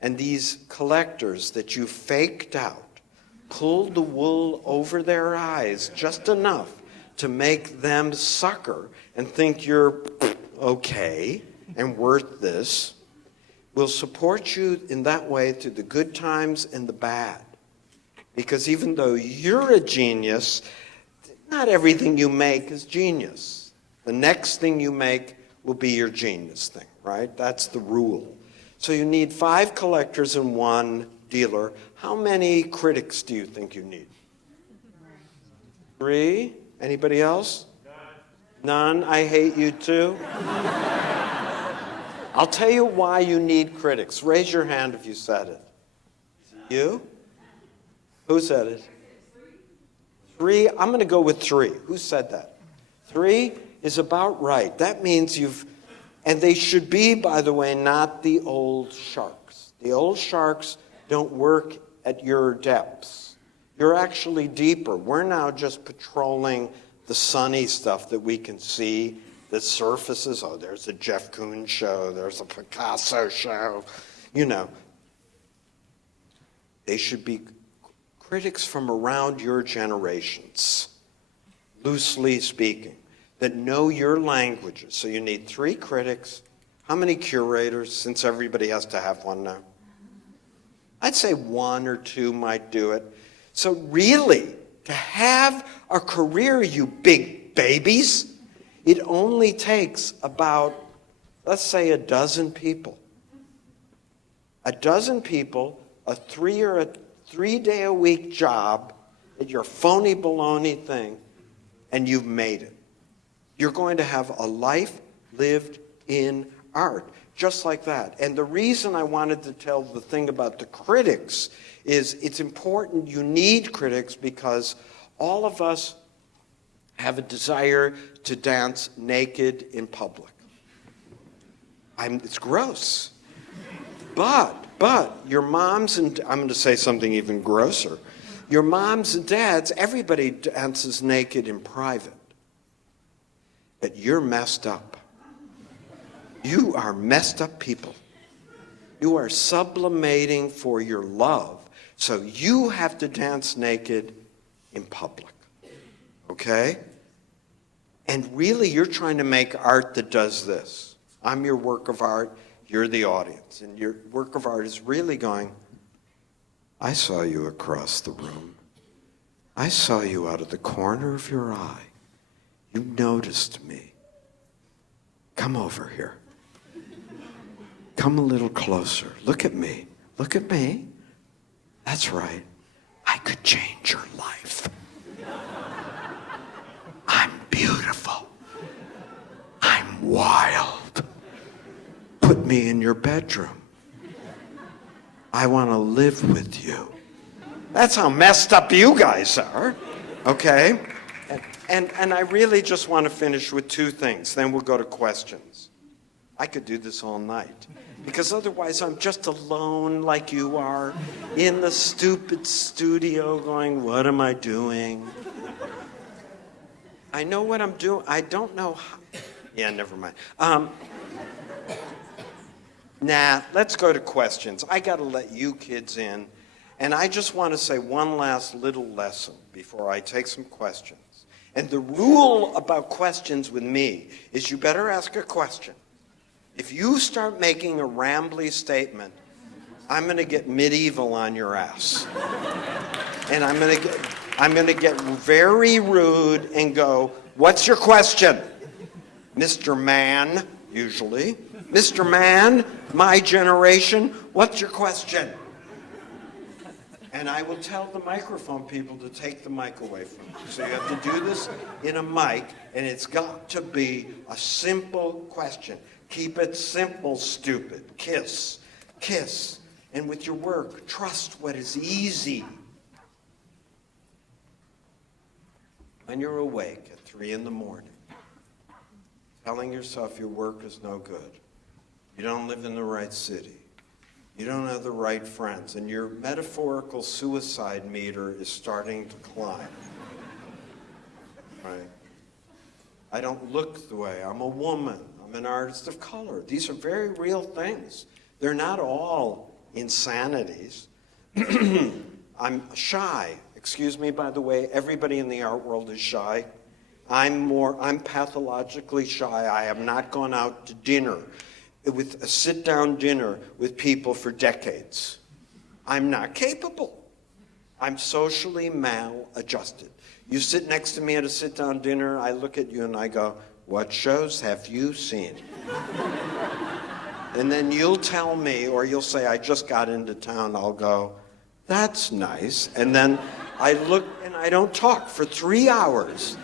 and these collectors that you faked out pulled the wool over their eyes just enough to make them sucker and think you're okay and worth this, will support you in that way through the good times and the bad. Because even though you're a genius, not everything you make is genius. The next thing you make will be your genius thing, right? That's the rule. So you need 5 collectors and 1 dealer. How many critics do you think you need? 3? Anybody else? None? I hate you too. I'll tell you why you need critics. Raise your hand if you said it. You? Who said it? 3? I'm going to go with 3. Who said that? 3 is about right. That means and they should be, by the way, not the old sharks. The old sharks don't work at your depths. You're actually deeper. We're now just patrolling the sunny stuff that we can see, the surfaces. Oh, there's a Jeff Koons show. There's a Picasso show. They should be critics from around your generations, loosely speaking, that know your languages. So you need 3 critics. How many curators, since everybody has to have one now? I'd say 1 or 2 might do it. So really, to have a career, you big babies, it only takes about, let's say, 12 people. 12 people, a 3-day-a-week job at your phony baloney thing, and you've made it. You're going to have a life lived in art, just like that. And the reason I wanted to tell the thing about the critics is it's important. You need critics because all of us have a desire to dance naked in public. It's gross. But your moms and, I'm going to say something even grosser, your moms and dads, everybody dances naked in private. But you're messed up. You are messed up people. You are sublimating for your love, so you have to dance naked in public. Okay? And really, you're trying to make art that does this. I'm your work of art, you're the audience. And your work of art is really going, I saw you across the room. I saw you out of the corner of your eye. You noticed me. Come over here. Come a little closer. Look at me. Look at me. That's right. I could change your life. I'm beautiful. I'm wild. Put me in your bedroom. I want to live with you. That's how messed up you guys are, okay? And I really just want to finish with 2 things, then we'll go to questions. I could do this all night, because otherwise I'm just alone like you are in the stupid studio going, what am I doing? I know what I'm doing. I don't know how. Yeah, never mind. Let's go to questions. I got to let you kids in. And I just want to say one last little lesson before I take some questions. And the rule about questions with me is you better ask a question. If you start making a rambly statement, I'm going to get medieval on your ass. And I'm going to get very rude and go, what's your question? Mr. Man, usually. Mr. Man, my generation, what's your question? And I will tell the microphone people to take the mic away from you. So you have to do this in a mic, and it's got to be a simple question. Keep it simple, stupid. Kiss. Kiss. And with your work, trust what is easy. When you're awake at 3 a.m, telling yourself your work is no good, you don't live in the right city, you don't have the right friends, and your metaphorical suicide meter is starting to climb. Right? I don't look the way. I'm a woman. I'm an artist of color. These are very real things. They're not all insanities. I'm shy. Excuse me, by the way, everybody in the art world is shy. I'm pathologically shy. I have not gone out to dinner, with a sit-down dinner with people for decades. I'm not capable. I'm socially maladjusted. You sit next to me at a sit-down dinner, I look at you and I go, what shows have you seen? And then you'll tell me, or you'll say, I just got into town. I'll go, that's nice. And then I look and I don't talk for 3 hours.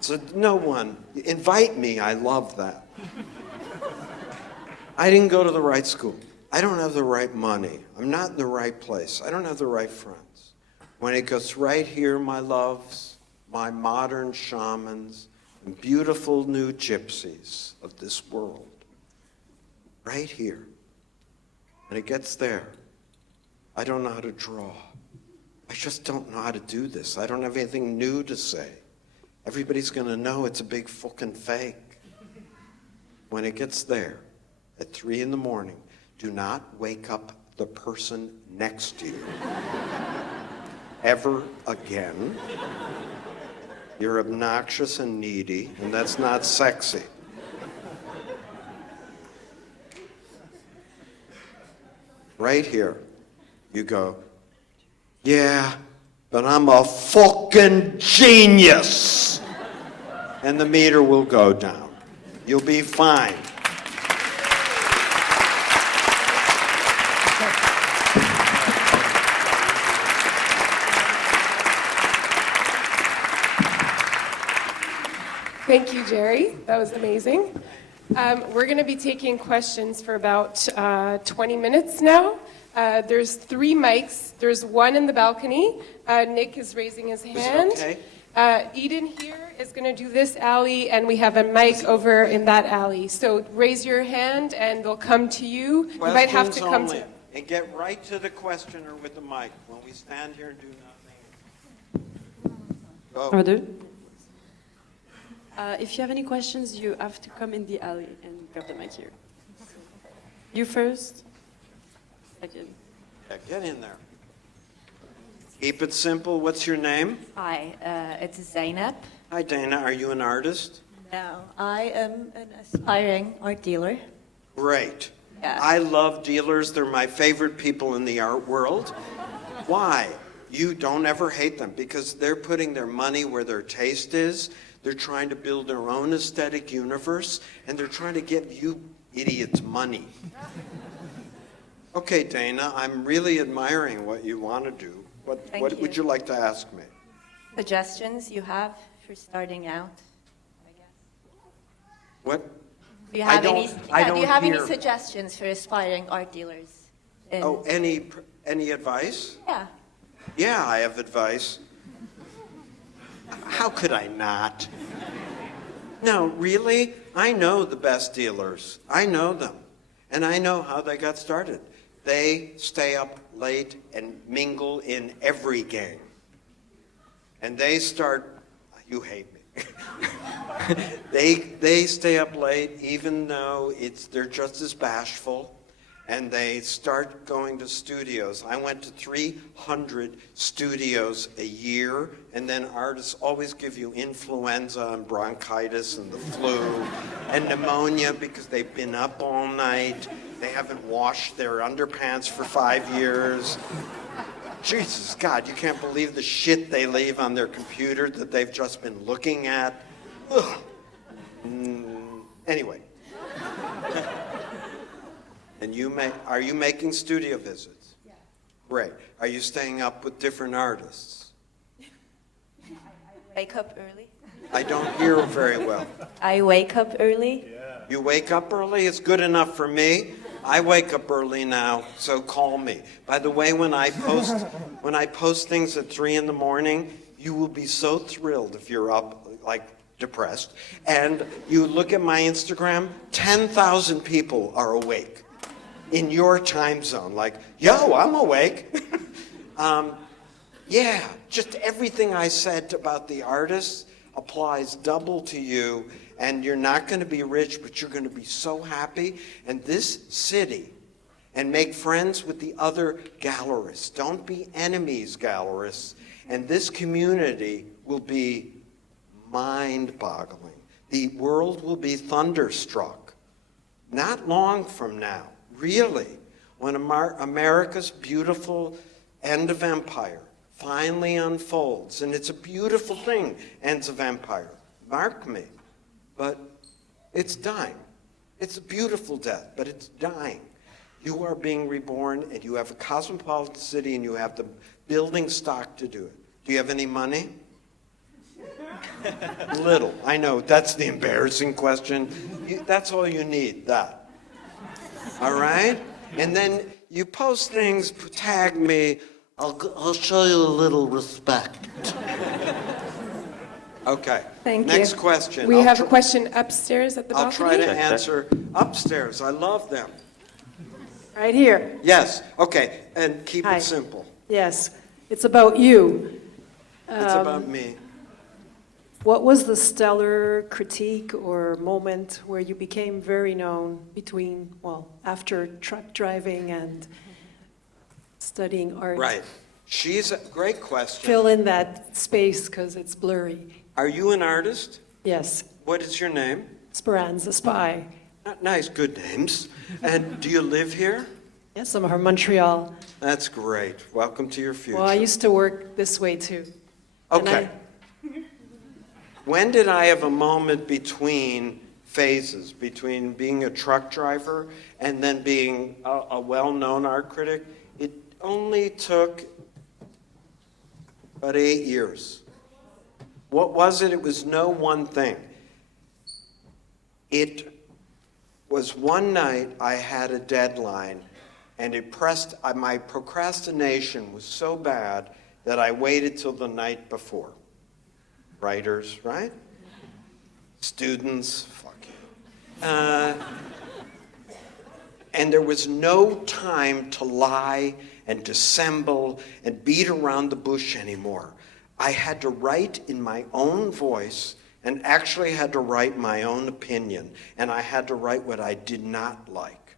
So no one, invite me, I love that. I didn't go to the right school. I don't have the right money. I'm not in the right place. I don't have the right friends. When it goes right here, my loves, my modern shamans, and beautiful new gypsies of this world, right here, and it gets there, I don't know how to draw. I just don't know how to do this. I don't have anything new to say. Everybody's going to know it's a big fucking fake. When it gets there, at 3 a.m, do not wake up the person next to you ever again. You're obnoxious and needy, and that's not sexy. Right here, you go, yeah, but I'm a fucking genius. And the meter will go down. You'll be fine. Thank you, Jerry. That was amazing. We're going to be taking questions for about 20 minutes now. There's 3 mics. There's one in the balcony. Nick is raising his hand. Okay. Eden here is going to do this alley, and we have a mic over in that alley. So raise your hand, and they'll come to you. You might have to come only. to... And get right to the questioner with the mic. When we stand here and do nothing. Go. Number 2. If you have any questions, you have to come in the alley and grab the mic here. You first. Second. Yeah, get in there. Keep it simple. What's your name? Hi, it's Zainab. Hi, Dana. Are you an artist? No, I am an aspiring art dealer. Great. Yeah. I love dealers. They're my favorite people in the art world. Why? You don't ever hate them because they're putting their money where their taste is. They're trying to build their own aesthetic universe, and they're trying to give you idiots money. Okay, Dana, I'm really admiring what you want to do. What Thank would you. you like to ask me? Suggestions you have for starting out, I guess. What? Do you have any? I Do you don't have any hear. suggestions for aspiring art dealers? Oh, any advice? Yeah. Yeah, I have advice. How could I not? No, really? I know the best dealers. I know them. And I know how they got started. They stay up late and mingle in every game. And they start, you hate me. They stay up late even though they're just as bashful. And they start going to studios. I went to 300 studios a year, and then artists always give you influenza and bronchitis and the flu and pneumonia because they've been up all night. They haven't washed their underpants for 5 years. Jesus, God, you can't believe the shit they leave on their computer that they've just been looking at. Ugh. Anyway. And are you making studio visits? Yeah. Great. Are you staying up with different artists? I wake up early. I don't hear very well. I wake up early. Yeah. You wake up early? It's good enough for me. I wake up early now, so call me. By the way, when I post things at 3 a.m, you will be so thrilled if you're up, like, depressed. And you look at my Instagram, 10,000 people are awake. In your time zone, like, yo, I'm awake. Yeah, just everything I said about the artists applies double to you, and you're not going to be rich, but you're going to be so happy. And this city, and make friends with the other gallerists. Don't be enemies, gallerists. And this community will be mind-boggling. The world will be thunderstruck. Not long from now. Really, when America's beautiful end of empire finally unfolds, and it's a beautiful thing, ends of empire, mark me, but it's dying. It's a beautiful death, but it's dying. You are being reborn, and you have a cosmopolitan city, and you have the building stock to do it. Do you have any money? Little. I know, that's the embarrassing question. That's all you need, that. All right? And then you post things, tag me. I'll show you a little respect. Okay. Thank you. Next question. We have a question upstairs at the I'll balcony. try to answer upstairs. I love them. Right here. Yes. Okay. And keep Hi. it simple. Yes. It's about you. It's about me. What was the stellar critique or moment where you became very known between, well, after truck driving and studying art. Right. She's a great question. Fill in that space because it's blurry. Are you an artist? Yes, What is your name? Speranza Spy. Nice, good names. And do you live here? Yes, I'm from Montreal. That's great. Welcome to your future. Well, I used to work this way too. And Okay. When did I have a moment between phases, between being a truck driver and then being a well-known art critic? It only took about 8 years. What was it? It was no one thing. It was one night I had a deadline, and my procrastination was so bad that I waited till the night before. Writers, right? Students, fuck you. And there was no time to lie and dissemble and beat around the bush anymore. I had to write in my own voice and actually had to write my own opinion, and I had to write what I did not like.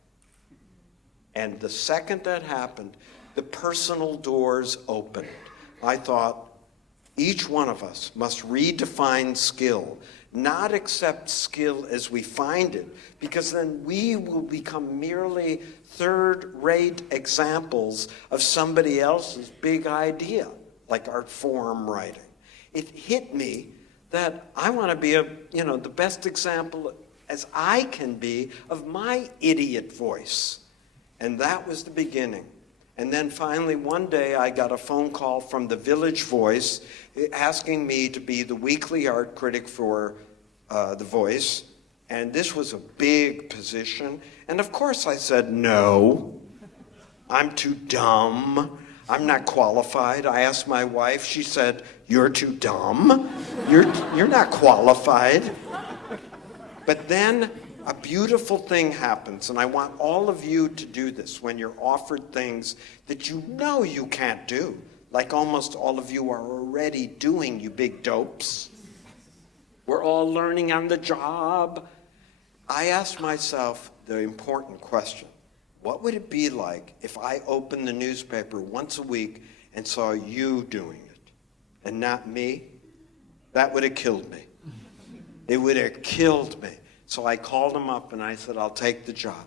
And the second that happened, the personal doors opened. I thought, each one of us must redefine skill, not accept skill as we find it, because then we will become merely third-rate examples of somebody else's big idea, like art form writing. It hit me that I want to be the best example as I can be of my idiot voice. And that was the beginning. And then finally, one day, I got a phone call from the Village Voice asking me to be the weekly art critic for the Voice. And this was a big position. And of course, I said, no, I'm too dumb. I'm not qualified. I asked my wife. She said, you're too dumb. You're not qualified. But then a beautiful thing happens, and I want all of you to do this when you're offered things that you know you can't do, like almost all of you are already doing, you big dopes. We're all learning on the job. I asked myself the important question. What would it be like if I opened the newspaper once a week and saw you doing it and not me? That would have killed me. It would have killed me. So I called him up and I said, I'll take the job.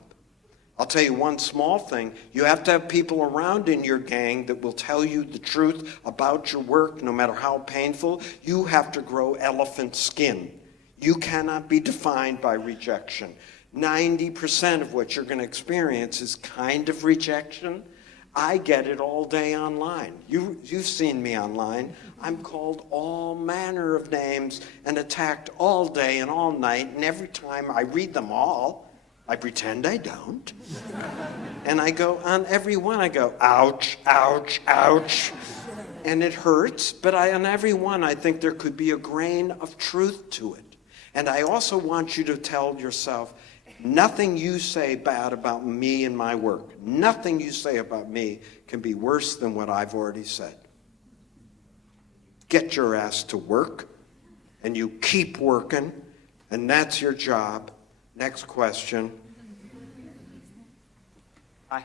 I'll tell you one small thing. You have to have people around in your gang that will tell you the truth about your work, no matter how painful. You have to grow elephant skin. You cannot be defined by rejection. 90% of what you're going to experience is kind of rejection. I get it all day online. You've seen me online. I'm called all manner of names and attacked all day and all night, and every time I read them all, I pretend I don't. And I go, on every one, I go, ouch, ouch, ouch. And it hurts, but on every one, I think there could be a grain of truth to it. And I also want you to tell yourself, nothing you say bad about me and my work, nothing you say about me can be worse than what I've already said. Get your ass to work, and you keep working, and that's your job. Next question. Hi.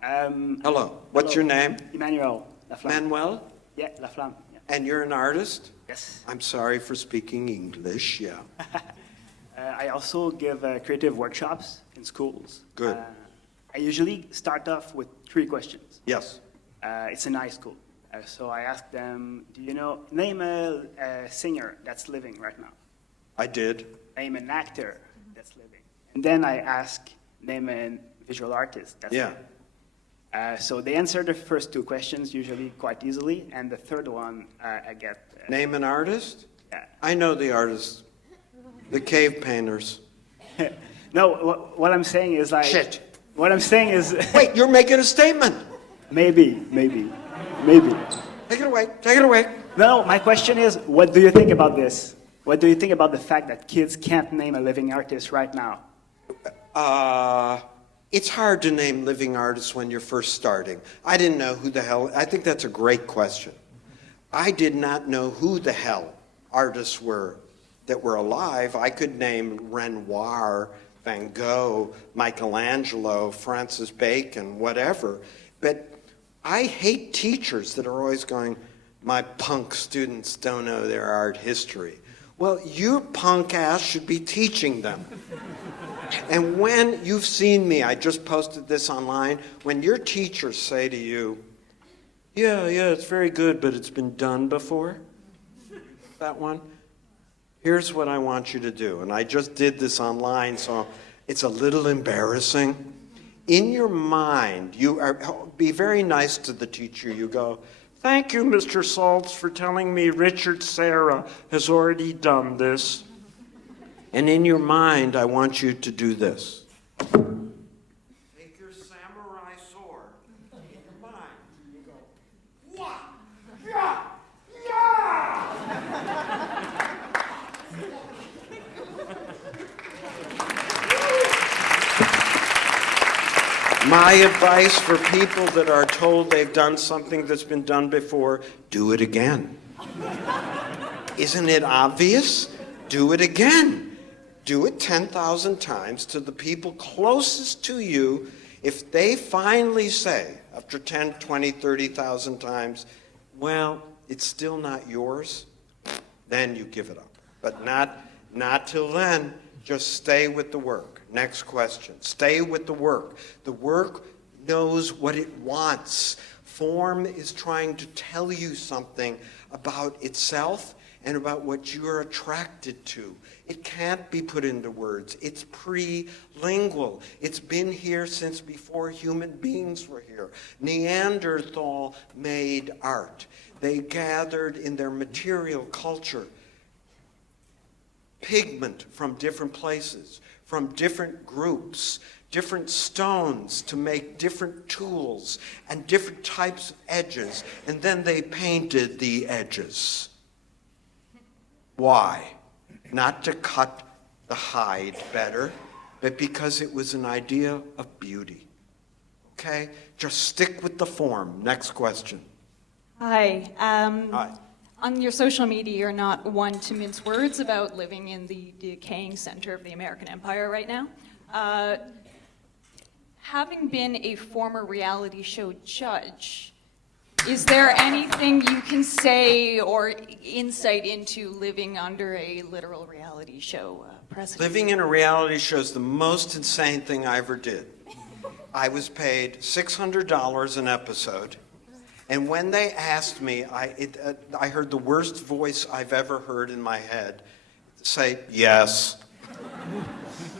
Hello. What's your name? Emmanuel Laflamme. Manuel? Yeah, Laflamme. Yeah. And you're an artist? Yes. I'm sorry for speaking English, yeah. I also give creative workshops in schools. Good. I usually start off with 3 questions. Yes. It's a nice school. So I ask them, do you know, name a singer that's living right now. I did. Name an actor that's living. And then I ask, name a visual artist that's living. So they answer the first 2 questions usually quite easily, and the third one I get... Name an artist? Yeah. I know the artists. The cave painters. No, what I'm saying is like... Shit. What I'm saying is... Wait, you're making a statement. Maybe. Take it away. No, my question is, what do you think about this? What do you think about the fact that kids can't name a living artist right now? It's hard to name living artists when you're first starting. I didn't know who the hell, I think that's a great question. I did not know who the hell artists were that were alive. I could name Renoir, Van Gogh, Michelangelo, Francis Bacon, whatever. But I hate teachers that are always going, my punk students don't know their art history. Well, your punk ass should be teaching them. And when you've seen me, I just posted this online, when your teachers say to you, yeah, it's very good, but it's been done before, that one, here's what I want you to do. And I just did this online, so it's a little embarrassing. In your mind, be very nice to the teacher. You go, thank you, Mr. Saltz, for telling me Richard Serra has already done this. And in your mind, I want you to do this. Take your samurai sword in your mind. You go, wah, yeah, yeah! My advice for people that are told they've done something that's been done before, do it again. Isn't it obvious? Do it again. Do it 10,000 times to the people closest to you. If they finally say, after 10, 20, 30,000 times, well, it's still not yours, then you give it up. But not till then. Just stay with the work. Next question. Stay with the work. The work knows what it wants. Form is trying to tell you something about itself and about what you're attracted to. It can't be put into words. It's pre-lingual. It's been here since before human beings were here. Neanderthal made art. They gathered in their material culture pigment from different places, from different groups, different stones to make different tools and different types of edges, and then they painted the edges. Why? Not to cut the hide better, but because it was an idea of beauty. Okay? Just stick with the form. Next question. Hi. Hi. On your social media, you're not one to mince words about living in the decaying center of the American empire right now. Having been a former reality show judge, is there anything you can say or insight into living under a literal reality show precedent? Living in a reality show is the most insane thing I ever did. I was paid $600 an episode. And when they asked me, I heard the worst voice I've ever heard in my head say, yes.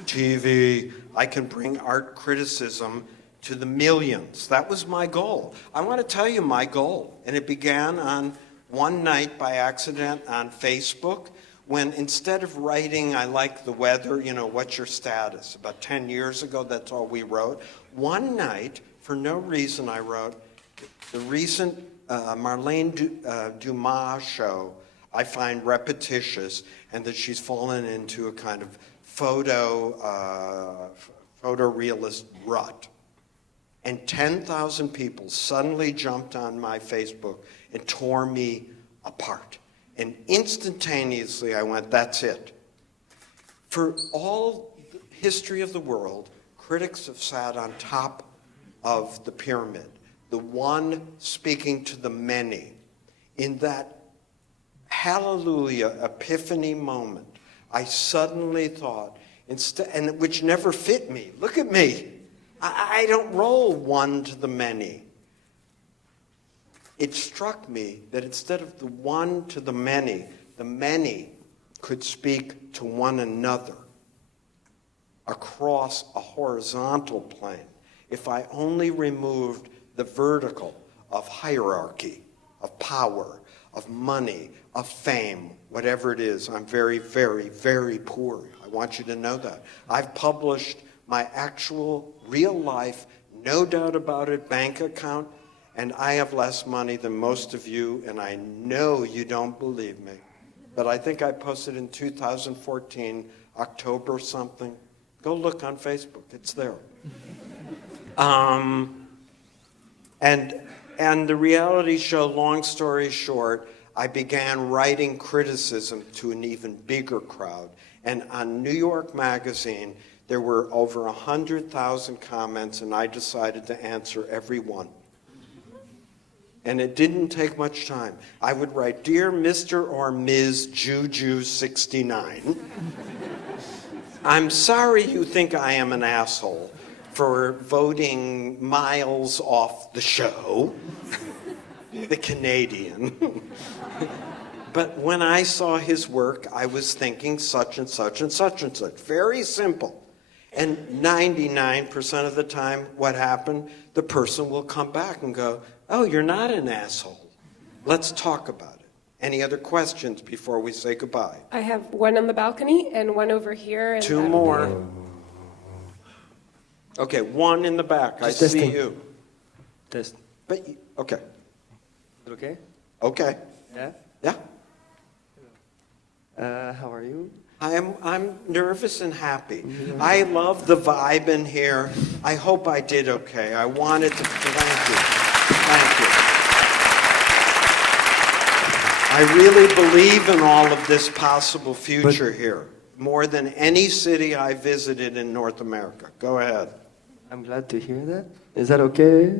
TV, I can bring art criticism to the millions. That was my goal. I want to tell you my goal. And it began on one night by accident on Facebook when instead of writing, I like the weather, what's your status? About 10 years ago, that's all we wrote. One night, for no reason, I wrote, the recent Marlene Dumas show I find repetitious and that she's fallen into a kind of photorealist rut. And 10,000 people suddenly jumped on my Facebook and tore me apart. And instantaneously I went, that's it. For all the history of the world, critics have sat on top of the pyramid. The one speaking to the many. In that hallelujah epiphany moment, I suddenly thought, and which never fit me. Look at me. I don't roll one to the many. It struck me that instead of the one to the many could speak to one another across a horizontal plane. If I only removed the vertical of hierarchy, of power, of money, of fame, whatever it is. I'm very, very, very poor. I want you to know that. I've published my actual, real life, no doubt about it, bank account, and I have less money than most of you, and I know you don't believe me. But I think I posted in 2014, October something. Go look on Facebook, it's there. And the reality show, long story short, I began writing criticism to an even bigger crowd. And on New York Magazine, there were over 100,000 comments, and I decided to answer every one. And it didn't take much time. I would write, Dear Mr. or Ms. Juju69, I'm sorry you think I am an asshole for voting miles off the show, the Canadian. But when I saw his work, I was thinking such and such and such and such. Very simple. And 99% of the time, what happened? The person will come back and go, oh, you're not an asshole. Let's talk about it. Any other questions before we say goodbye? I have one on the balcony and one over here. And Two more. Okay, one in the back. I Just see testing. you. Test. But, okay. Is it okay? Okay. Yeah? Yeah. How are you? I'm nervous and happy. I love the vibe in here. I hope I did okay. I wanted to thank you. Thank you. I really believe in all of this possible future here, more than any city I visited in North America. Go ahead. I'm glad to hear that. Is that okay?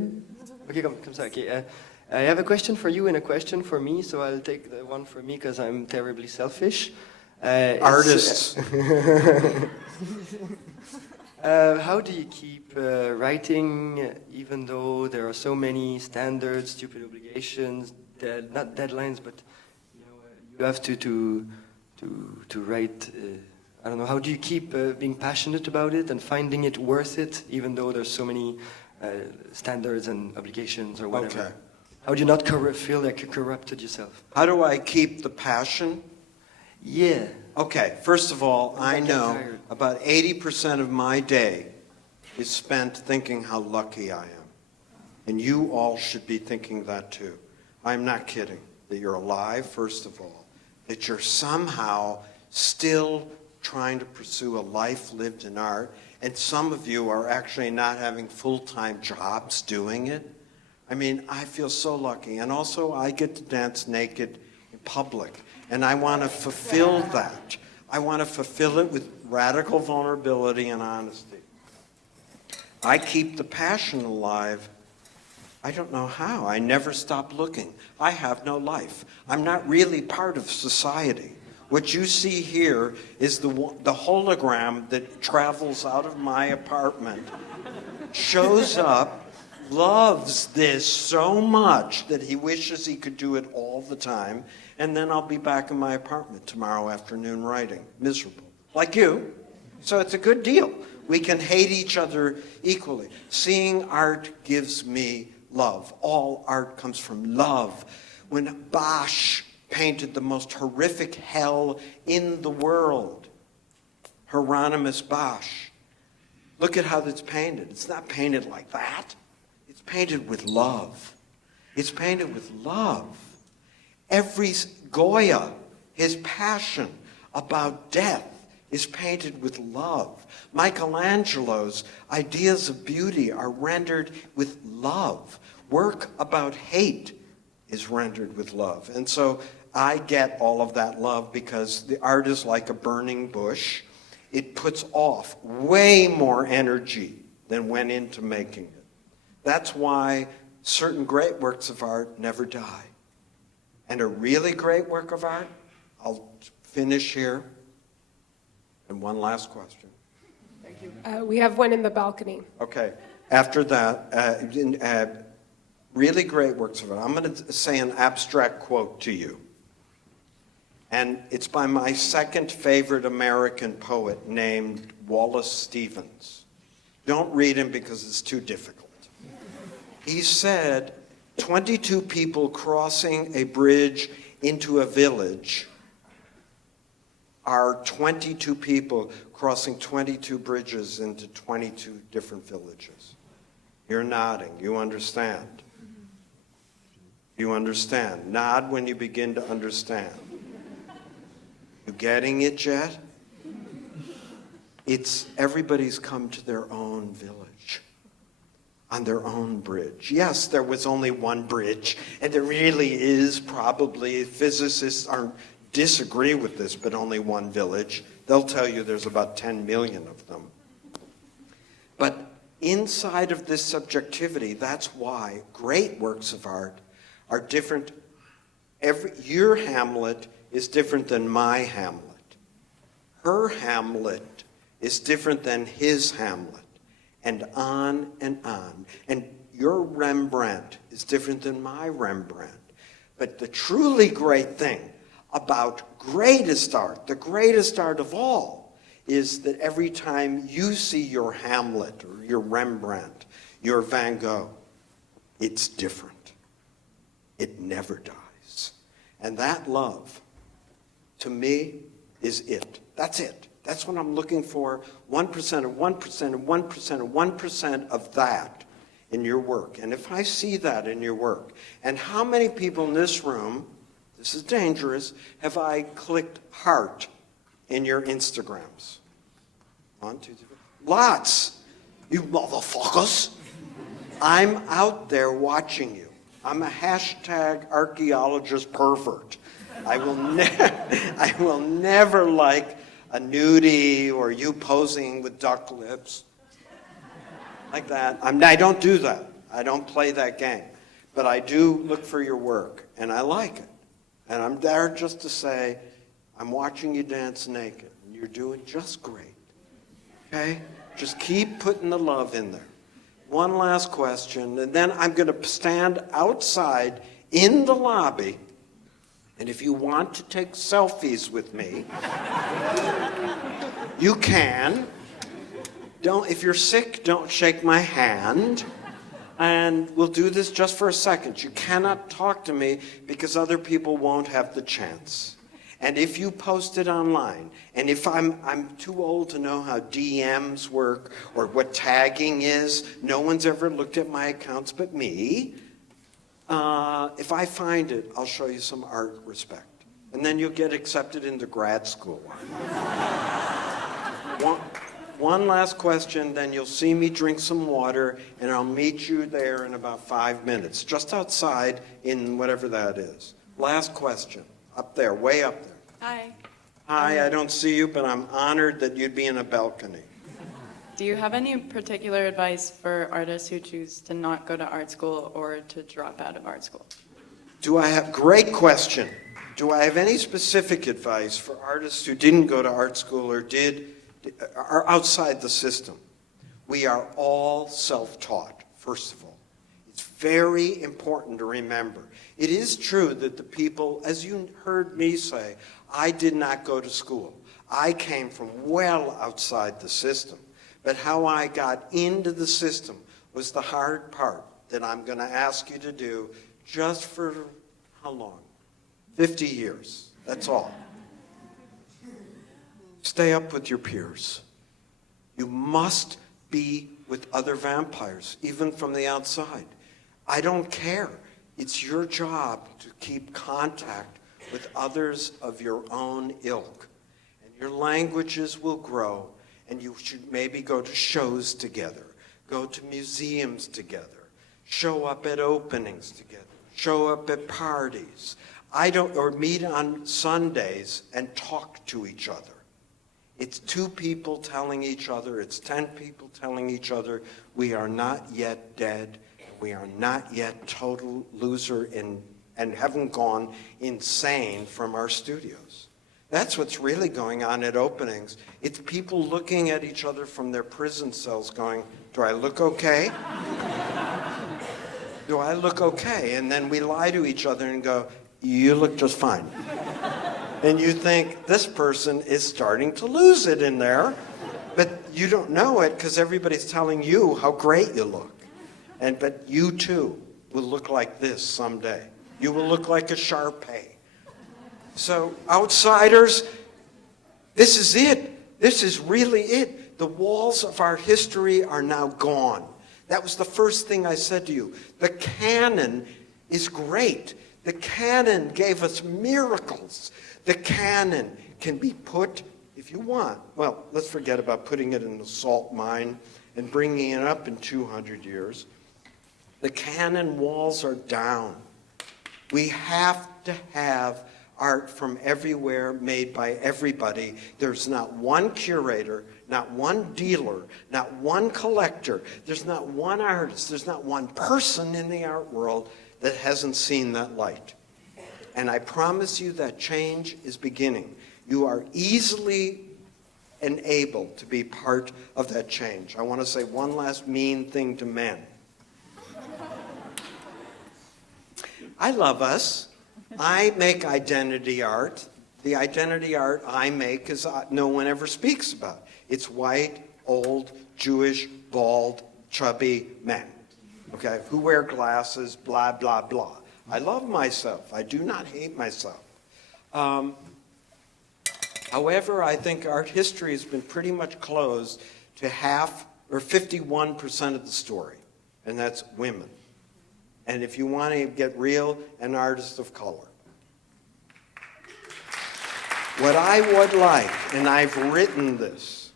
Okay, come ça. Okay. I have a question for you and a question for me, so I'll take the one for me because I'm terribly selfish. Artists. How do you keep writing even though there are so many standards, stupid obligations, not deadlines, but you have to write. I don't know. How do you keep being passionate about it and finding it worth it, even though there's so many standards and obligations or whatever? Okay. How do you not feel like you corrupted yourself? How do I keep the passion? Yeah. Okay, first of all, I get know tired. about 80% of my day is spent thinking how lucky I am. And you all should be thinking that too. I'm not kidding. That you're alive, first of all. That you're somehow still trying to pursue a life lived in art. And some of you are actually not having full-time jobs doing it. I mean, I feel so lucky. And also, I get to dance naked in public. And I want to fulfill that. I want to fulfill it with radical vulnerability and honesty. I keep the passion alive. I don't know how. I never stop looking. I have no life. I'm not really part of society. What you see here is the hologram that travels out of my apartment, shows up, loves this so much that he wishes he could do it all the time, and then I'll be back in my apartment tomorrow afternoon writing, miserable, like you. So it's a good deal. We can hate each other equally. Seeing art gives me love. All art comes from love. When Bosch painted the most horrific hell in the world, Hieronymus Bosch, look at how that's painted. It's not painted like that. It's painted with love. It's painted with love. Every Goya, his passion about death, is painted with love. Michelangelo's ideas of beauty are rendered with love. Work about hate is rendered with love. And so I get all of that love because the art is like a burning bush. It puts off way more energy than went into making it. That's why certain great works of art never die. And a really great work of art, I'll finish here. And one last question. Thank you. We have one in the balcony. Okay. After that, really great works of art. I'm going to say an abstract quote to you. And it's by my second favorite American poet named Wallace Stevens. Don't read him because it's too difficult. He said, 22 people crossing a bridge into a village are 22 people crossing 22 bridges into 22 different villages. You're nodding. You understand. You understand. Nod when you begin to understand. You getting it yet? It's everybody's come to their own village, on their own bridge. Yes, there was only one bridge, and there really is probably, physicists disagree with this, but only one village. They'll tell you there's about 10 million of them. But inside of this subjectivity, that's why great works of art are different. Your Hamlet is different than my Hamlet. Her Hamlet is different than his Hamlet, and on and on. And your Rembrandt is different than my Rembrandt. But the truly great thing about greatest art, the greatest art of all, is that every time you see your Hamlet or your Rembrandt, your Van Gogh, it's different. It never dies. And that love, to me, is it. That's it. That's what I'm looking for. 1% of 1% of 1% of 1% of that in your work. And if I see that in your work, and how many people in this room, this is dangerous, have I clicked heart in your Instagrams? 1, 2, 3. Lots. You motherfuckers. I'm out there watching you. I'm a hashtag archaeologist pervert. I will never like a nudie or you posing with duck lips like that. I don't do that. I don't play that game. But I do look for your work, and I like it. And I'm there just to say, I'm watching you dance naked, and you're doing just great. Okay? Just keep putting the love in there. One last question, and then I'm going to stand outside in the lobby, and if you want to take selfies with me, you can. If you're sick, don't shake my hand. And we'll do this just for a second. You cannot talk to me because other people won't have the chance. And if you post it online, and if I'm too old to know how DMs work or what tagging is, no one's ever looked at my accounts but me. If I find it, I'll show you some art respect. And then you'll get accepted into grad school. One last question, then you'll see me drink some water, and I'll meet you there in about 5 minutes, just outside in whatever that is. Last question, up there, way up there. Hi. Hi, I don't see you, but I'm honored that you'd be in a balcony. Do you have any particular advice for artists who choose to not go to art school or to drop out of art school? Great question. Do I have any specific advice for artists who didn't go to art school or are outside the system? We are all self-taught, first of all. It's very important to remember. It is true that the people, as you heard me say, I did not go to school. I came from well outside the system. But how I got into the system was the hard part that I'm going to ask you to do just for how long? 50 years. That's all. Stay up with your peers. You must be with other vampires, even from the outside. I don't care. It's your job to keep contact with others of your own ilk. And your languages will grow, and you should maybe go to shows together, go to museums together, show up at openings together, show up at parties. Or meet on Sundays and talk to each other. It's 2 people telling each other, it's 10 people telling each other, we are not yet dead, we are not yet total loser and haven't gone insane from our studios. That's what's really going on at openings. It's people looking at each other from their prison cells going, do I look okay? Do I look okay? And then we lie to each other and go, you look just fine. And you think, this person is starting to lose it in there, but you don't know it because everybody's telling you how great you look. But you too will look like this someday. You will look like a Shar-Pei. So outsiders, this is it. This is really it. The walls of our history are now gone. That was the first thing I said to you. The canon is great. The canon gave us miracles. The canon can be put, if you want, well, let's forget about putting it in the salt mine and bringing it up in 200 years. The canon walls are down. We have to have art from everywhere, made by everybody. There's not one curator, not one dealer, not one collector. There's not one artist. There's not one person in the art world that hasn't seen that light. And I promise you that change is beginning. You are easily enabled to be part of that change. I want to say one last mean thing to men. I love us. I make identity art. The identity art I make is no one ever speaks about. It's white, old, Jewish, bald, chubby men, okay, who wear glasses, blah, blah, blah. I love myself. I do not hate myself. However, I think art history has been pretty much closed to half or 51% of the story, and that's women. And if you want to get real, an artist of color. What I would like, and I've written this,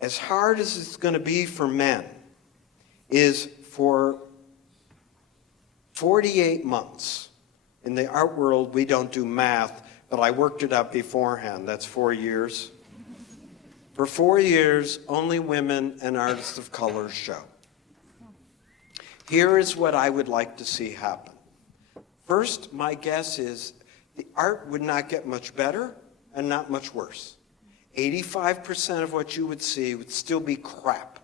as hard as it's going to be for men, is for 48 months. In the art world, we don't do math, but I worked it out beforehand. That's 4 years. For 4 years, only women and artists of color show. Here is what I would like to see happen. First, my guess is the art would not get much better and not much worse. 85% of what you would see would still be crap.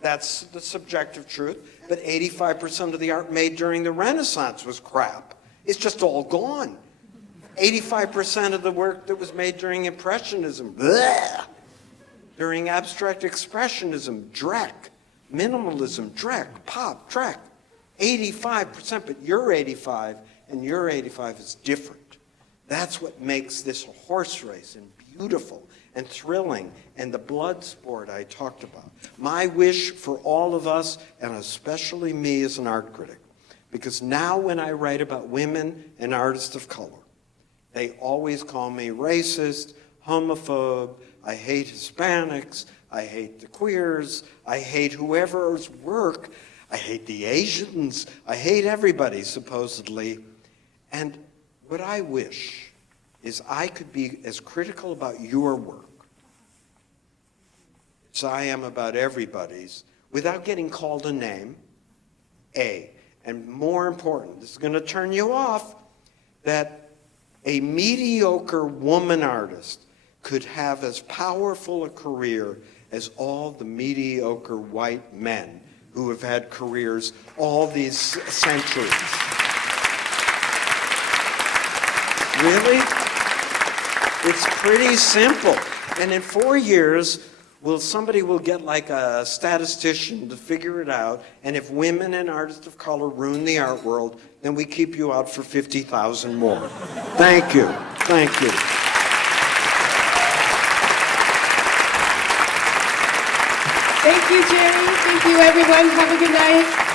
That's the subjective truth, but 85% of the art made during the Renaissance was crap. It's just all gone. 85% of the work that was made during Impressionism, bleh. During Abstract Expressionism, dreck. Minimalism, dreck. Pop, dreck. 85%, but your 85 and your 85 is different. That's what makes this a horse race and beautiful and thrilling and the blood sport I talked about. My wish for all of us, and especially me as an art critic, because now when I write about women and artists of color, they always call me racist, homophobe, I hate Hispanics, I hate the queers, I hate whoever's work, I hate the Asians, I hate everybody, supposedly. And what I wish is I could be as critical about your work as I am about everybody's without getting called a name, A. And more important, this is going to turn you off, that a mediocre woman artist could have as powerful a career as all the mediocre white men who have had careers all these centuries. Really? It's pretty simple. And in 4 years, somebody will get like a statistician to figure it out, and if women and artists of color ruin the art world, then we keep you out for 50,000 more. Thank you. Thank you. Thank you, Jerry. Thank you, everyone. Have a good night.